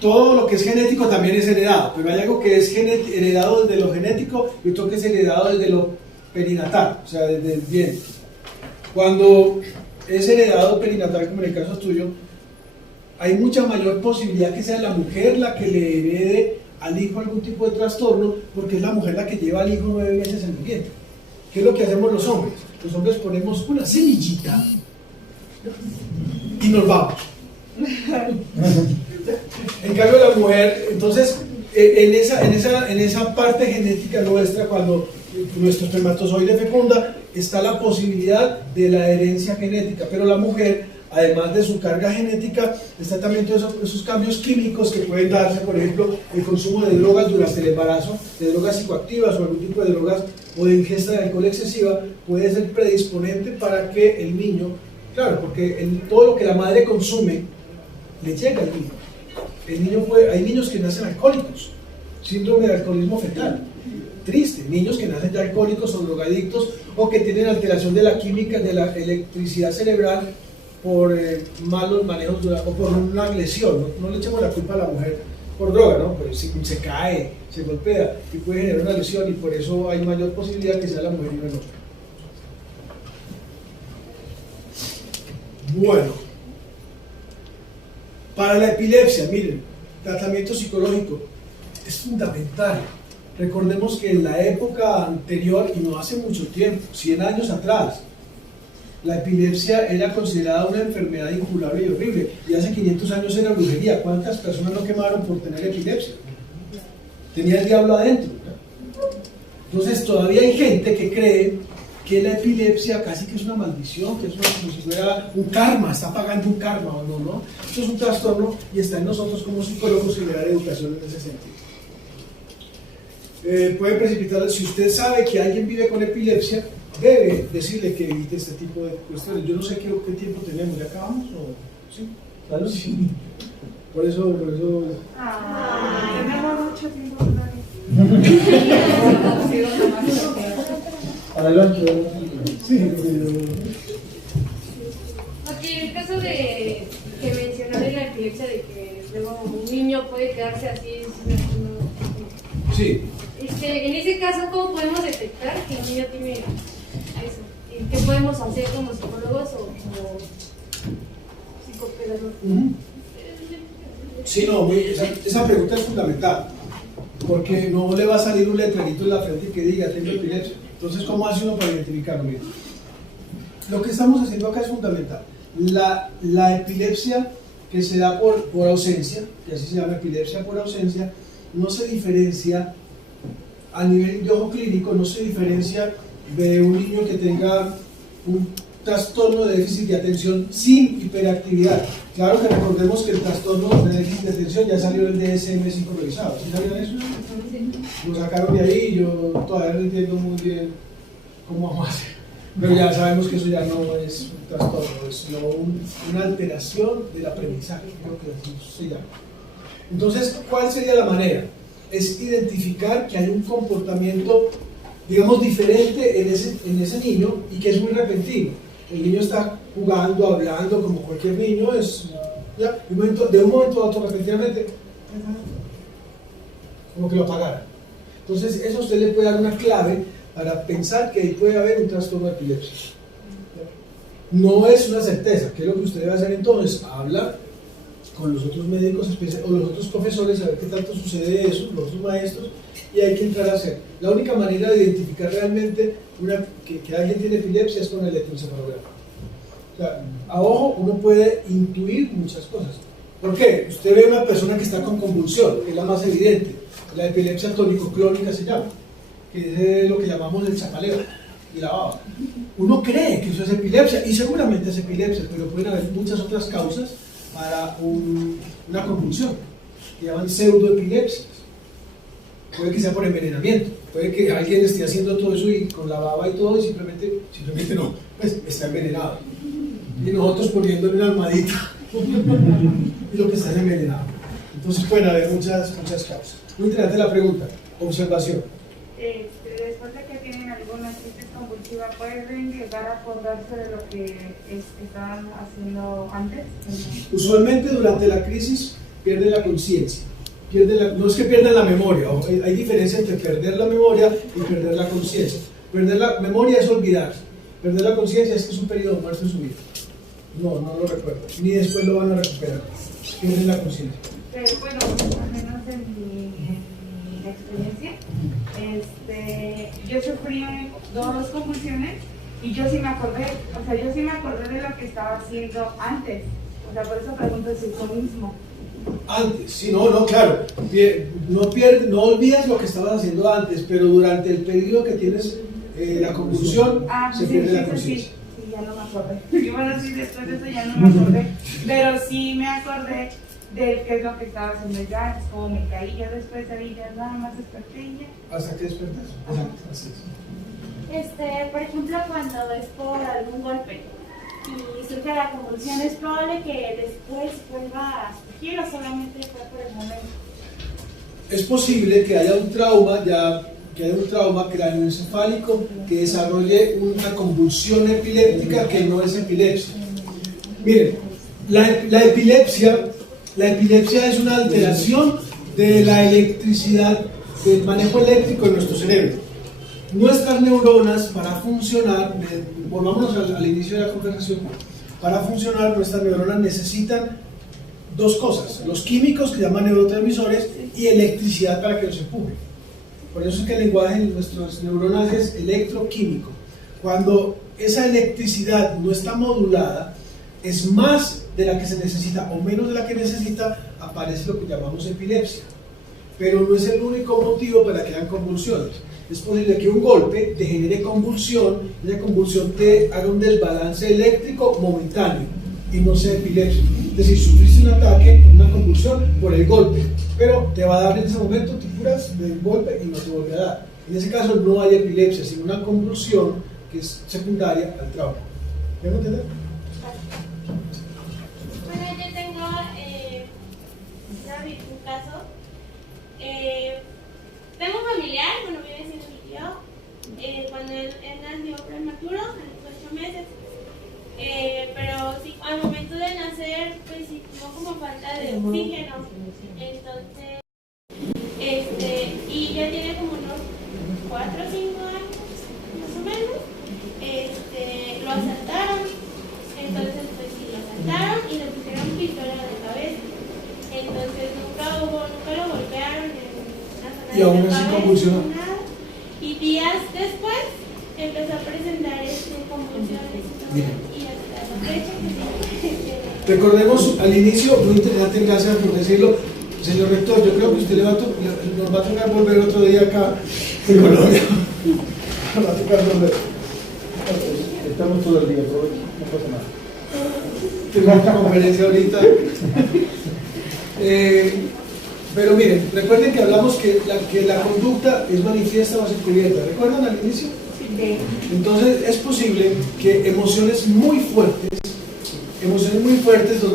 todo lo que es genético también es heredado, pero hay algo que es heredado desde lo genético y otro que es heredado desde lo perinatal, o sea, desde el vientre. Cuando es heredado perinatal, como en el caso tuyo, hay mucha mayor posibilidad que sea la mujer la que le herede al hijo algún tipo de trastorno, porque es la mujer la que lleva al hijo 9 meses en el vientre. ¿Qué es lo que hacemos los hombres? Los hombres ponemos una semillita y nos vamos. En cambio la mujer, entonces, en esa parte genética nuestra, cuando nuestro espermatozoide fecunda, está la posibilidad de la herencia genética, pero la mujer, además de su carga genética, está también todos esos cambios químicos que pueden darse, por ejemplo, el consumo de drogas durante el embarazo, de drogas psicoactivas o algún tipo de drogas o de ingesta de alcohol excesiva, puede ser predisponente para que el niño, claro, porque todo lo que la madre consume le llega al niño. Hay niños que nacen alcohólicos, síndrome de alcoholismo fetal, triste, niños que nacen ya alcohólicos o drogadictos o que tienen alteración de la química, de la electricidad cerebral por malos manejos o por una lesión. No le echemos la culpa a la mujer por droga, ¿no? Pues se cae, se golpea y puede generar una lesión y por eso hay mayor posibilidad que sea la mujer y no el hombre. Bueno, para la epilepsia, miren, tratamiento psicológico es fundamental. Recordemos que en la época anterior, y no hace mucho tiempo, 100 años atrás, la epilepsia era considerada una enfermedad incurable y horrible, y hace 500 años era brujería. ¿Cuántas personas no quemaron por tener epilepsia? Tenía el diablo adentro, ¿no? Entonces todavía hay gente que cree que la epilepsia casi que es una maldición, que es como si fuera un karma, está pagando un karma o no, ¿no? Esto es un trastorno y está en nosotros como psicólogos generar educación en ese sentido. Puede precipitar, si usted sabe que alguien vive con epilepsia, debe decirle que evite este tipo de cuestiones. Yo no sé qué tiempo tenemos, ¿ya acabamos? ¿O sí? ¿Claro? Sí. Por eso... Tenemos mucho tiempo. Adelante. Sí, Aquí, en el caso de que mencionaron la epilepsia, de que luego un niño puede quedarse así. Sí. En ese caso, ¿cómo podemos detectar que el niño tiene eso? ¿Y qué podemos hacer como psicólogos o como psicopedagogos? Sí, no, esa pregunta es fundamental, porque no le va a salir un letrerito en la frente que diga tengo epilepsia. Entonces, ¿cómo hace uno para identificarlo? Mira, lo que estamos haciendo acá es fundamental. La epilepsia que se da por ausencia, que así se llama epilepsia por ausencia, no se diferencia a nivel de ojo clínico, no se diferencia de un niño que tenga un trastorno de déficit de atención sin hiperactividad. Claro que recordemos que el trastorno de déficit de atención ya salió del DSM-5 revisado. ¿Sí sabían eso? Lo sacaron de ahí y yo todavía no entiendo muy bien cómo vamos a hacer. Pero ya sabemos que eso ya no es un trastorno, es sino una alteración del aprendizaje, creo que así se llama. Entonces, ¿cuál sería la manera? Es identificar que hay un comportamiento, digamos, diferente en ese niño y que es muy repentino. El niño está jugando, hablando como cualquier niño, es, ya, de un momento a otro repentinamente, como que lo apagara. Entonces, eso a usted le puede dar una clave para pensar que ahí puede haber un trastorno de epilepsia. No es una certeza. ¿Qué es lo que usted debe hacer entonces? Habla con los otros médicos o los otros profesores a ver qué tanto sucede eso, los otros maestros, y hay que entrar a hacer. La única manera de identificar realmente que alguien tiene epilepsia es con el electroencefalograma. O sea, a ojo uno puede intuir muchas cosas. ¿Por qué? Usted ve a una persona que está con convulsión, que es la más evidente. La epilepsia tónico-clónica se llama, que es lo que llamamos el chapaleo y la baba. Uno cree que eso es epilepsia, y seguramente es epilepsia, pero pueden haber muchas otras causas para una convulsión, que llaman pseudoepilepsias. Puede que sea por envenenamiento, puede que alguien esté haciendo todo eso y con la baba y todo, y simplemente no, pues está envenenado. Y nosotros poniéndole una almohadita, y lo que está es envenenado. Entonces pueden haber muchas causas. Muy interesante la pregunta. Observación. Después de que tienen alguna crisis convulsiva, ¿pueden llegar a acordarse de lo que estaban haciendo antes? Usualmente durante la crisis pierden la conciencia. No es que pierdan la memoria, hay diferencia entre perder la memoria y perder la conciencia. Perder la memoria es olvidarse, perder la conciencia es que es un periodo muerto en su vida. No lo recuerdo, ni después lo van a recuperar. Pierden la conciencia. Bueno, al menos en mi experiencia, yo sufrí dos convulsiones y yo sí me acordé, de lo que estaba haciendo antes. O sea, por eso pregunto si es lo mismo. Antes, sí, claro. No olvidas lo que estabas haciendo antes, pero durante el periodo que tienes la convulsión, se pierde la conciencia. Sí, ya no me acordé. Y bueno, sí, después de eso ya no me acordé. Pero sí me acordé de qué es lo que estaba haciendo ya, es como me caí, ya después de ahí ya nada más desperté y ya. ¿Hasta qué despertas? Así es. Por ejemplo, cuando es por algún golpe y surge la convulsión, es probable que después vuelva a surgir o solamente fue por el momento. Es posible que haya un trauma cráneoencefálico que desarrolle una convulsión epiléptica que no es epilepsia. Miren, la epilepsia es una alteración de la electricidad, del manejo eléctrico de nuestro cerebro. Nuestras neuronas, para funcionar, volvámonos al inicio de la conversación, para funcionar nuestras neuronas necesitan dos cosas: los químicos, que se llaman neurotransmisores, y electricidad para que los empuje. Por eso es que el lenguaje de nuestras neuronas es electroquímico. Cuando esa electricidad no está modulada, es más de la que se necesita o menos de la que necesita, aparece lo que llamamos epilepsia. Pero no es el único motivo para que hagan convulsiones. Es posible que un golpe te genere convulsión, y esa convulsión te haga un desbalance eléctrico momentáneo y no sea epilepsia. Es decir, sufriste un ataque, una convulsión por el golpe, pero te va a dar en ese momento, te curas del golpe y no te vuelve a dar. En ese caso no hay epilepsia, sino una convulsión que es secundaria al trauma. ¿Me van a entender? Bueno, yo tengo un caso. Tengo un familiar, viene siendo mi tío, cuando él nació prematuro, a los 8 meses, pero sí, al momento de nacer, pues sí, tuvo como falta de oxígeno, entonces, y ya tiene como unos 4 o 5 años, más o menos, lo asaltaron, entonces pues sí, lo asaltaron y le pusieron pistola en la cabeza, entonces nunca lo golpearon en una zona y aún así convulsionó. Y días después empezó a presentar convulsiones y hasta la fecha que recordemos al inicio, muy interesante, gracias por decirlo, señor rector. Yo creo que usted nos va a tocar volver otro día acá en Colombia. Nos va a tocar volver. Estamos todo el día, aprovecho, no pasa nada. Tengo una conferencia ahorita. Pero miren, recuerden que hablamos que la conducta es manifiesta o es encubierta. ¿Recuerdan al inicio? Sí. Entonces es posible que emociones muy fuertes,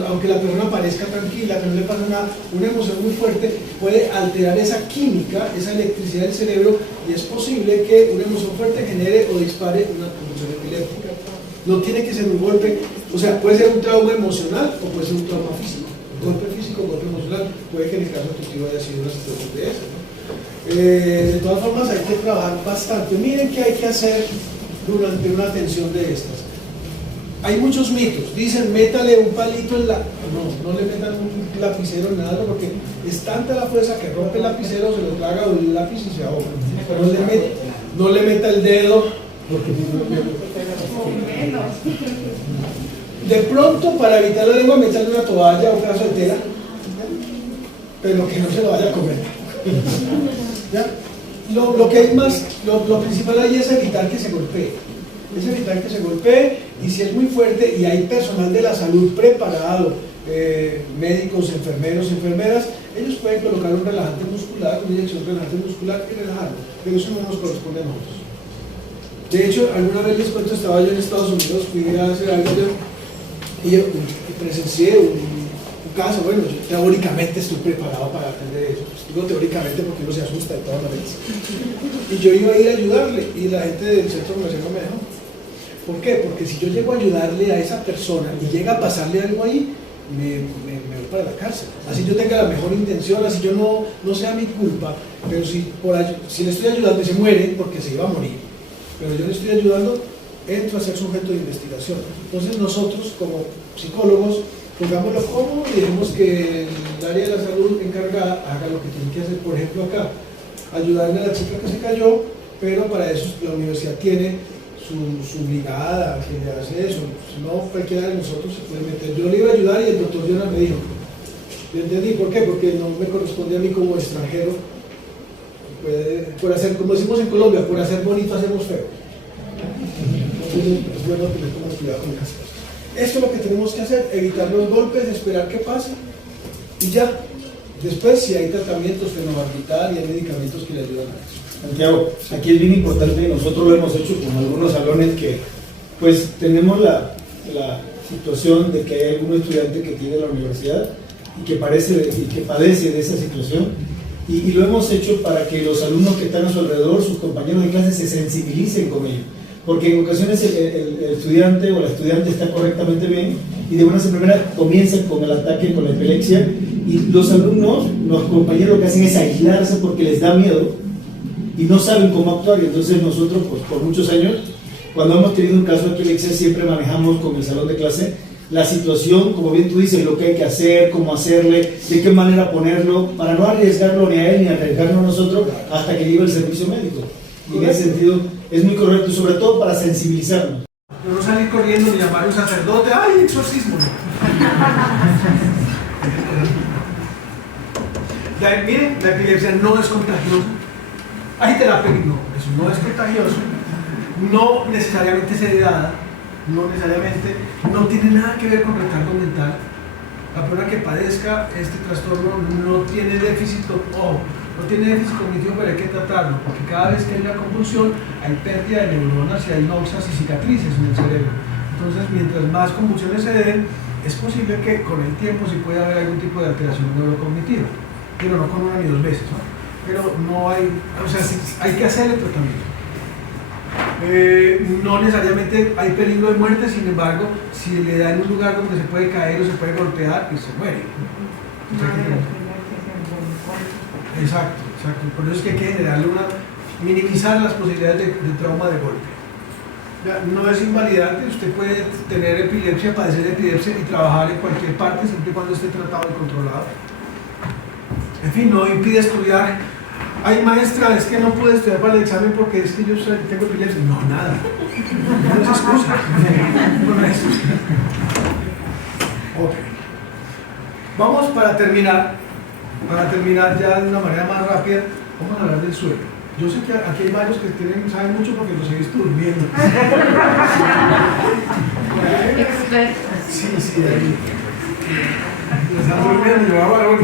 aunque la persona parezca tranquila, que no le pasa nada, una emoción muy fuerte puede alterar esa química, esa electricidad del cerebro, y es posible que una emoción fuerte genere o dispare una convulsión epiléptica. No tiene que ser un golpe, o sea, puede ser un trauma emocional o puede ser un trauma físico. Golpe físico, golpe emocional, puede que en el caso tuyo haya sido una situación de esa, ¿no? De todas formas hay que trabajar bastante. Miren qué hay que hacer durante una tensión de estas. Hay muchos mitos, dicen métale un palito en la... No le metan un lapicero en nada, porque es tanta la fuerza que rompe el lapicero, se lo traga el lápiz y se ahoga. No le meta el dedo, porque de pronto, para evitar la lengua, me echarle una toalla o un pedazo de tela, pero que no se lo vaya a comer. ¿Ya? Lo que hay más, lo principal ahí es evitar que se golpee. Es evitar que se golpee, y si es muy fuerte y hay personal de la salud preparado, médicos, enfermeros, enfermeras, ellos pueden colocar un relajante muscular, una inyección relajante muscular y relajarlo, pero eso no nos corresponde a nosotros. De hecho, alguna vez les cuento, estaba yo en Estados Unidos, fui a hacer algo y yo presencié un caso. Bueno, yo teóricamente estoy preparado para atender eso. Digo teóricamente porque uno se asusta de todas maneras. Y yo iba a ir a ayudarle y la gente del centro comercial no me dejó. ¿Por qué? Porque si yo llego a ayudarle a esa persona y llega a pasarle algo ahí, me voy para la cárcel. Así yo tenga la mejor intención, así yo no sea mi culpa, pero si le estoy ayudando y se muere, porque se iba a morir, pero yo le estoy ayudando, entro a ser sujeto de investigación. Entonces nosotros como psicólogos, pongámoslo como y dejemos que el área de la salud encargada haga lo que tiene que hacer. Por ejemplo acá, ayudarle a la chica que se cayó, pero para eso la universidad tiene su brigada que le hace eso. Si no, cualquiera de nosotros se puede meter. Yo le iba a ayudar y el doctor Jonas me dijo, yo entendí, ¿por qué? Porque no me corresponde a mí como extranjero, por hacer, como decimos en Colombia, por hacer bonito hacemos feo. Entonces es bueno tener como cuidado con las cosas. Esto es lo que tenemos que hacer, evitar los golpes, esperar que pase y ya. Después, si hay tratamientos, fenobarbital y hay medicamentos que le ayudan a eso. Santiago, aquí es bien importante, y nosotros lo hemos hecho con algunos salones que pues tenemos la situación de que hay algún estudiante que tiene la universidad y que padece de esa situación, y lo hemos hecho para que los alumnos que están a su alrededor, sus compañeros de clase, se sensibilicen con ello, porque en ocasiones el estudiante o la estudiante está correctamente bien y de buenas a primeras comienzan con el ataque, con la epilepsia, y los alumnos, los compañeros, lo que hacen es aislarse porque les da miedo y no saben cómo actuar. Y entonces nosotros, pues por muchos años, cuando hemos tenido un caso de epilepsia, siempre manejamos con el salón de clase la situación, como bien tú dices, lo que hay que hacer, cómo hacerle, de qué manera ponerlo, para no arriesgarlo ni a él ni arriesgarnos nosotros hasta que llegue el servicio médico. Y en ese sentido es muy correcto, sobre todo para sensibilizarnos. Yo no salir corriendo ni llamar a un sacerdote, ¡ay, exorcismo! Miren, la epilepsia no es contagiosa. Hay terapia, no, eso no es contagioso, no necesariamente es heredada, no necesariamente, no tiene nada que ver con retardo mental. La persona que padezca este trastorno no tiene déficit, no tiene déficit cognitivo, pero hay que tratarlo, porque cada vez que hay una convulsión hay pérdida de neuronas y hay noxas y cicatrices en el cerebro. Entonces, mientras más convulsiones se den, es posible que con el tiempo sí pueda haber algún tipo de alteración neurocognitiva, pero no con una ni dos veces, ¿no? Pero no hay, o sea, hay que hacer el tratamiento. No necesariamente hay peligro de muerte, sin embargo, si le da en un lugar donde se puede caer o se puede golpear, pues se muere. Exacto. Por eso es que hay que generarle minimizar las posibilidades de trauma de golpe. Ya, no es invalidante, usted puede tener epilepsia, padecer epilepsia y trabajar en cualquier parte, siempre y cuando esté tratado y controlado. En fin, no impide estudiar. Ay, maestra, es que no pude estudiar para el examen porque es que yo tengo epilepsia. No, nada. No es excusa. No es excusa. Ok. Vamos para terminar ya de una manera más rápida, vamos a hablar del sueño. Yo sé que aquí hay varios que saben mucho porque los he visto durmiendo. Sí, ahí. Están durmiendo, yo hago algo.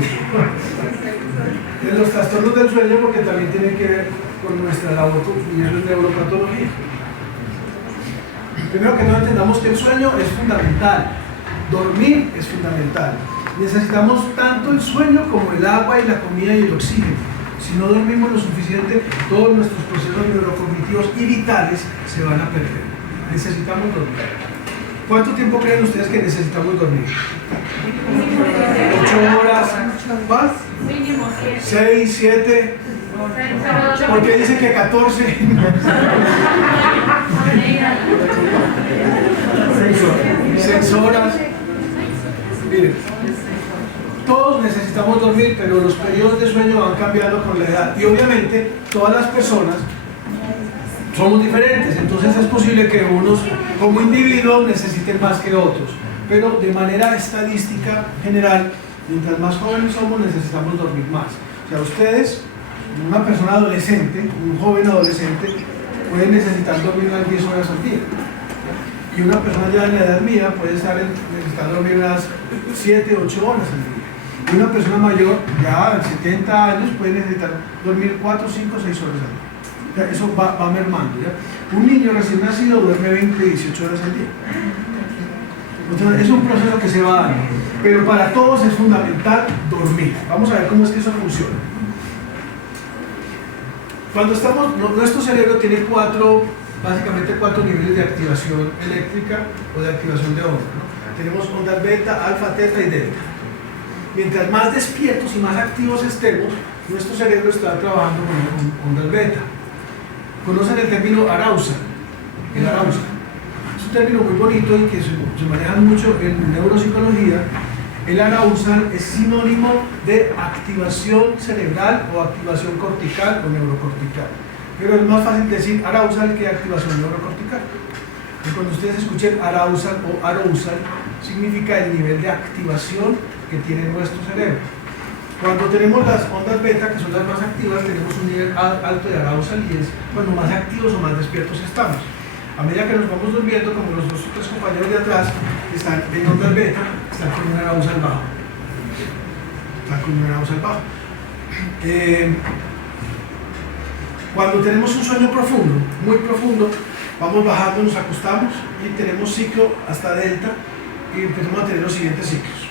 En los trastornos del sueño, porque también tiene que ver con nuestra labor y eso es neuropatología. Primero que todo entendamos que el sueño es fundamental, dormir es fundamental. Necesitamos tanto el sueño como el agua y la comida y el oxígeno. Si no dormimos lo suficiente, todos nuestros procesos neurocognitivos y vitales se van a perder. Necesitamos dormir. ¿Cuánto tiempo creen ustedes que necesitamos dormir? 8 horas, ¿más? Mínimo 6, 7, porque dicen que 14. 6 horas. Miren, todos necesitamos dormir, pero los periodos de sueño van cambiando con la edad. Y obviamente todas las personas somos diferentes, entonces es posible que unos como individuos necesiten más que otros. Pero de manera estadística general, mientras más jóvenes somos, necesitamos dormir más. O sea, ustedes, una persona adolescente, un joven adolescente, puede necesitar dormir unas 10 horas al día. Y una persona ya en la edad mía puede estar necesitando dormir unas 7, 8 horas al día. Y una persona mayor, ya de 70 años, puede necesitar dormir 4, 5, 6 horas al día. O sea, eso va mermando, ¿ya? Un niño recién nacido duerme 20, 18 horas al día. Entonces, es un proceso que se va dando. Pero para todos es fundamental dormir. Vamos a ver cómo es que eso funciona. Cuando estamos, nuestro cerebro tiene básicamente cuatro niveles de activación eléctrica o de activación de onda, ¿no? Tenemos ondas beta, alfa, teta y delta. Mientras más despiertos y más activos estemos, nuestro cerebro está trabajando con ondas beta. ¿Conocen el término arousal? El arousal. Es un término muy bonito y que se maneja mucho en neuropsicología. El arousal es sinónimo de activación cerebral o activación cortical o neurocortical. Pero es más fácil decir arousal que activación neurocortical. Y cuando ustedes escuchen arousal o arousal, significa el nivel de activación que tiene nuestro cerebro. Cuando tenemos las ondas beta, que son las más activas, tenemos un nivel alto de arousal y es cuando más activos o más despiertos estamos. A medida que nos vamos durmiendo, como los dos o tres compañeros de atrás están en ondas beta, están con un arousal bajo. Cuando tenemos un sueño profundo, muy profundo, vamos bajando, nos acostamos y tenemos ciclo hasta delta y empezamos a tener los siguientes ciclos.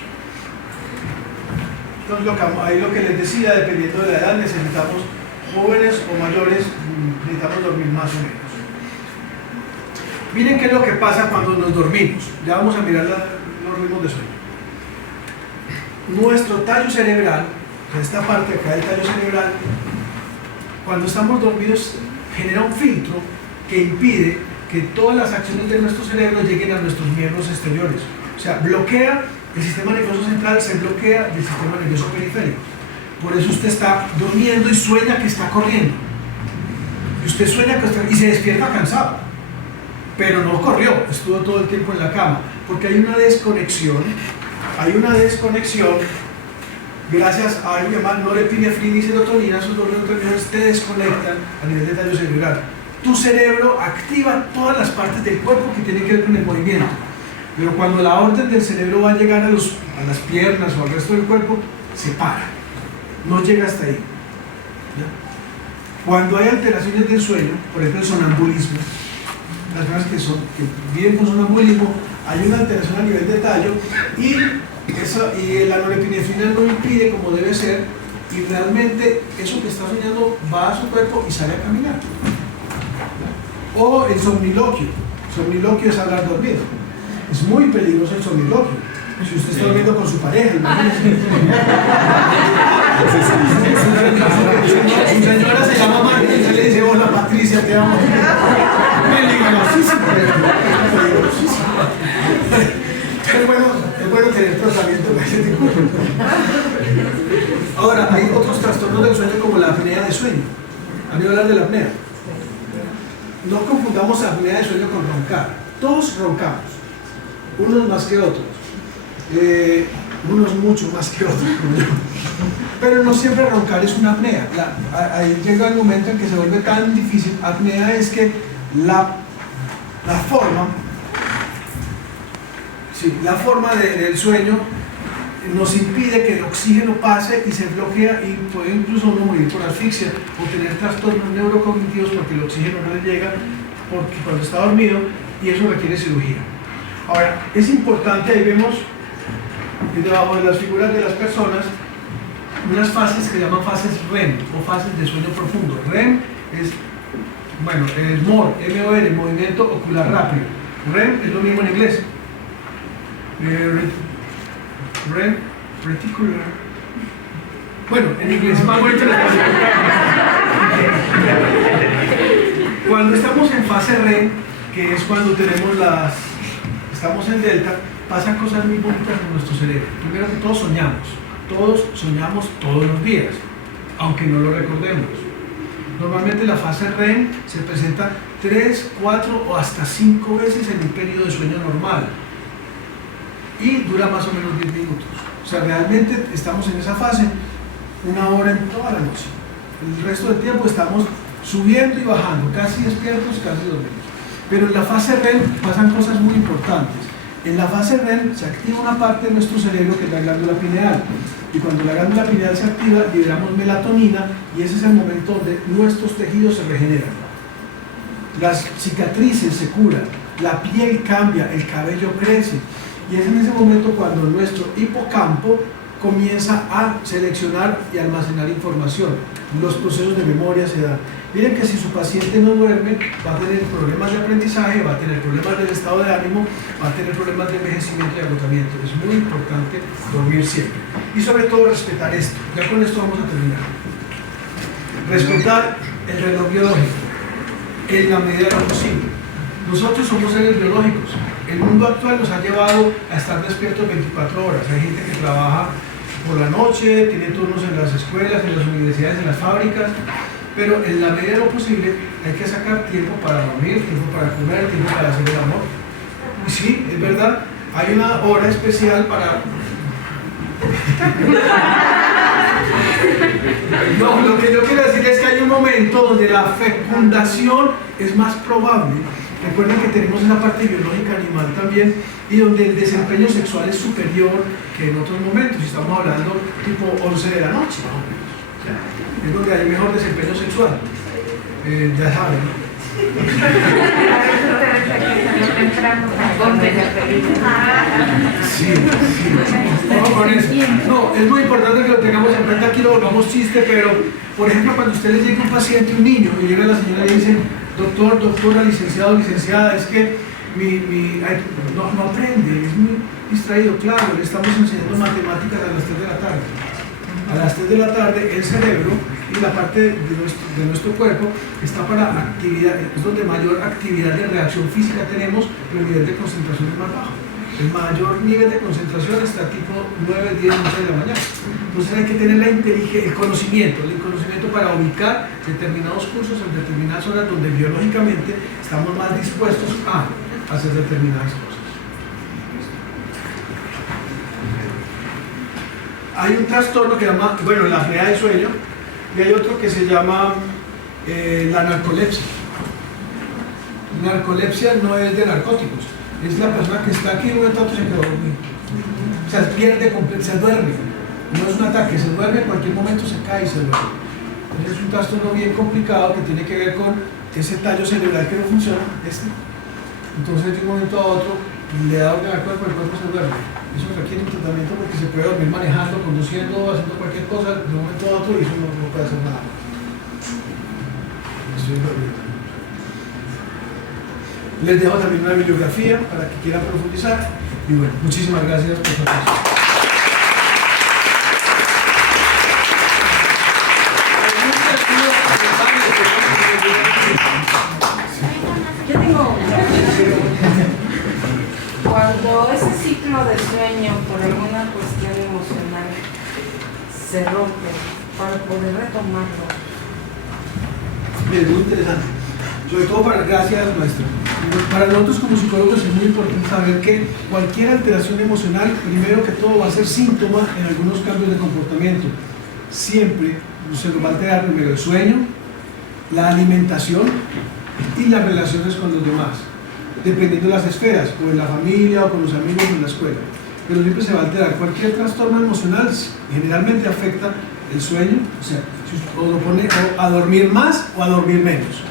Entonces, ahí lo que les decía, dependiendo de la edad, necesitamos jóvenes o mayores, necesitamos dormir más o menos. Miren qué es lo que pasa cuando nos dormimos. Ya vamos a mirar los ritmos de sueño. Nuestro tallo cerebral, esta parte acá del tallo cerebral, cuando estamos dormidos, genera un filtro que impide que todas las acciones de nuestro cerebro lleguen a nuestros miembros exteriores. O sea, bloquea el sistema nervioso central, se bloquea del sistema nervioso periférico. Por eso usted está durmiendo y sueña que está corriendo. Y usted sueña que está, y se despierta cansado. Pero no corrió, estuvo todo el tiempo en la cama. Porque hay una desconexión gracias a algo que llama norepinefrina y serotonina. Esos dos neurotransmisores te desconectan a nivel de tallo cerebral. Tu cerebro activa todas las partes del cuerpo que tienen que ver con el movimiento. Pero cuando la orden del cerebro va a llegar a las piernas o al resto del cuerpo, se para. No llega hasta ahí. ¿Ya? Cuando hay alteraciones del sueño, por ejemplo el sonambulismo, las personas que viven con sonambulismo, hay una alteración a nivel de tallo y la norepinefrina no impide como debe ser y realmente eso que está soñando va a su cuerpo y sale a caminar. ¿Ya? O el somniloquio. Somniloquio es hablar dormido. Es muy peligroso el somniloquio. Si usted está durmiendo con su pareja, imagínese. Su señora se llama Marta y usted le dice, hola Patricia, te amo. Peligrosísimo. Es bueno tener tratamiento para ese tipo. Ahora, hay otros trastornos del sueño como la apnea de sueño. ¿Han oído hablar de la apnea? No confundamos apnea de sueño con roncar. Todos roncamos, unos más que otros. Unos mucho más que otros, como yo. Pero no siempre roncar es una apnea. Ahí llega el momento en que se vuelve tan difícil. Apnea es que la forma Sí, la forma del sueño nos impide que el oxígeno pase y se bloquea y puede incluso uno morir por asfixia o tener trastornos neurocognitivos porque el oxígeno no le llega porque cuando está dormido, y eso requiere cirugía. Ahora, es importante, ahí vemos debajo de las figuras de las personas unas fases que se llaman fases REM o fases de sueño profundo. REM es, bueno, es MOR, M-O-R, movimiento ocular rápido. REM es lo mismo en inglés. REM, reticular. Bueno, en inglés más bonito en español. Cuando estamos en fase REM, que es cuando estamos en delta, pasan cosas muy bonitas en nuestro cerebro. Primero que todos soñamos todos los días, aunque no lo recordemos. Normalmente la fase REM se presenta 3, 4 o hasta 5 veces en un periodo de sueño normal y dura más o menos 10 minutos. O sea, realmente estamos en esa fase 1 hora en toda la noche. El resto del tiempo estamos subiendo y bajando, casi despiertos, casi dormidos. Pero en la fase REM pasan cosas muy importantes. En la fase REM se activa una parte de nuestro cerebro que es la glándula pineal. Y cuando la glándula pineal se activa, liberamos melatonina y ese es el momento donde nuestros tejidos se regeneran. Las cicatrices se curan, la piel cambia, el cabello crece. Y es en ese momento cuando nuestro hipocampo comienza a seleccionar y almacenar información. Los procesos de memoria se dan. Miren que si su paciente no duerme, va a tener problemas de aprendizaje, va a tener problemas del estado de ánimo, va a tener problemas de envejecimiento y agotamiento. Es muy importante dormir siempre. Y sobre todo respetar esto. Ya con esto vamos a terminar. Respetar el reloj biológico en la medida de lo posible. Nosotros somos seres biológicos. El mundo actual nos ha llevado a estar despiertos 24 horas. Hay gente que trabaja por la noche, tiene turnos en las escuelas, en las universidades, en las fábricas, pero en la medida de lo posible hay que sacar tiempo para dormir, tiempo para comer, tiempo para hacer el amor. Y sí, es verdad, hay una hora especial para... No, lo que yo quiero decir es que hay un momento donde la fecundación es más probable. Recuerden que tenemos esa parte biológica animal también y donde el desempeño sexual es superior que en otros momentos. Estamos hablando tipo 11 de la noche, ¿no? Es donde hay mejor desempeño sexual. Ya saben, ¿no? Sí, sí. Vamos con eso. No, es muy importante que lo tengamos en cuenta. Aquí lo volvamos chiste, pero por ejemplo, cuando usted le llega un paciente, un niño, y llega la señora y le dice: doctor, doctora, licenciado, licenciada, es que no aprende, es muy distraído. Claro, le estamos enseñando matemáticas a las 3 de la tarde. A las 3 de la tarde el cerebro y la parte de nuestro cuerpo está para actividad, es donde mayor actividad de reacción física tenemos, pero el nivel de concentración es más bajo. El mayor nivel de concentración está tipo 9, 10, 11 de la mañana. Entonces hay que tener el conocimiento para ubicar determinados cursos en determinadas horas donde biológicamente estamos más dispuestos a hacer determinadas cosas. Hay un trastorno que se llama, bueno, la apnea del sueño, y hay otro que se llama la narcolepsia. Narcolepsia no es de narcóticos, es la persona que está aquí y en un momento a otro se quedó dormido. O sea, se duerme, no es un ataque, se duerme, en cualquier momento se cae y se duerme. Entonces es un trastorno bien complicado que tiene que ver con ese tallo cerebral que no funciona, Entonces de un momento a otro le da orden al cuerpo, el cuerpo se duerme. Eso requiere un tratamiento porque se puede dormir manejando, conduciendo, haciendo cualquier cosa de un momento a otro y eso no puede hacer nada. Les dejo también una bibliografía para que quieran profundizar y bueno, muchísimas gracias por su atención. Yo tengo cuando ese ciclo de sueño por alguna cuestión emocional se rompe, para poder retomarlo. Es muy interesante, sobre todo gracias maestro. Para nosotros como psicólogos es muy importante saber que cualquier alteración emocional, primero que todo, va a ser síntoma en algunos cambios de comportamiento. Siempre se nos va a alterar primero el sueño, la alimentación y las relaciones con los demás. dependiendo de las esferas, o en la familia, o con los amigos, o en la escuela. Pero siempre se va a alterar. Cualquier trastorno emocional generalmente afecta el sueño, o sea, o lo pone o a dormir más o a dormir menos.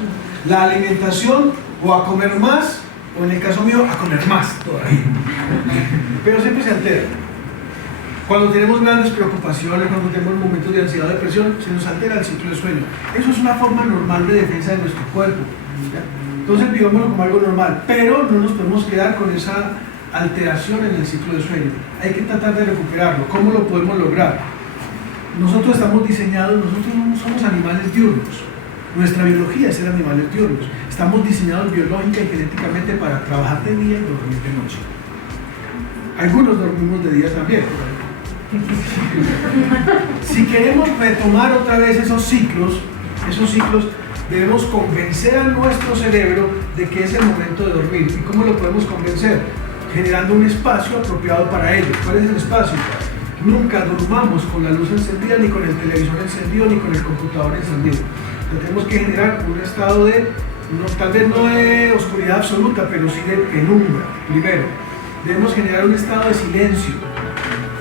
La alimentación, o a comer más, o en el caso mío, a comer más todavía. Pero siempre se altera. Cuando tenemos grandes preocupaciones, cuando tenemos momentos de ansiedad o depresión, se nos altera el ciclo de sueño. Eso es una forma normal de defensa de nuestro cuerpo. ¿Ya? Entonces vivámoslo como algo normal, pero no nos podemos quedar con esa alteración en el ciclo de sueño. Hay que tratar de recuperarlo. ¿Cómo lo podemos lograr? Nosotros estamos diseñados, nosotros no somos animales diurnos. Nuestra biología es ser animales diurnos. Estamos diseñados biológica y genéticamente para trabajar de día y dormir de noche. Algunos dormimos de día también. Si queremos retomar otra vez esos ciclos debemos convencer a nuestro cerebro de que es el momento de dormir. ¿Y cómo lo podemos convencer? Generando un espacio apropiado para ello. ¿Cuál es el espacio? Nunca durmamos con la luz encendida, ni con el televisor encendido, ni con el computador encendido. Tenemos que generar un estado de, tal vez no de oscuridad absoluta, pero sí de penumbra. Primero, debemos generar un estado de silencio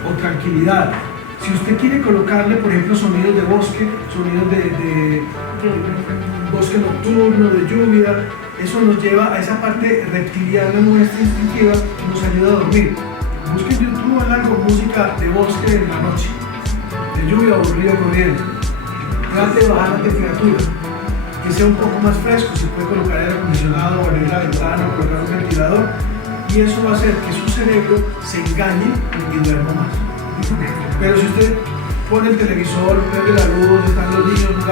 o tranquilidad. Si usted quiere colocarle, por ejemplo, sonidos de bosque, sonidos de bosque nocturno, de lluvia, eso nos lleva a esa parte reptiliana nuestra instintiva que nos ayuda a dormir. Busquen en YouTube algo, música de bosque en la noche, de lluvia o río corriendo. Trate de bajar la temperatura, que sea un poco más fresco. Se puede colocar aire acondicionado, o abrir la ventana, o colocar un ventilador, y eso va a hacer que su cerebro se engañe y duerma más. Pero si usted pone el televisor, prende la luz, están los niños jugando,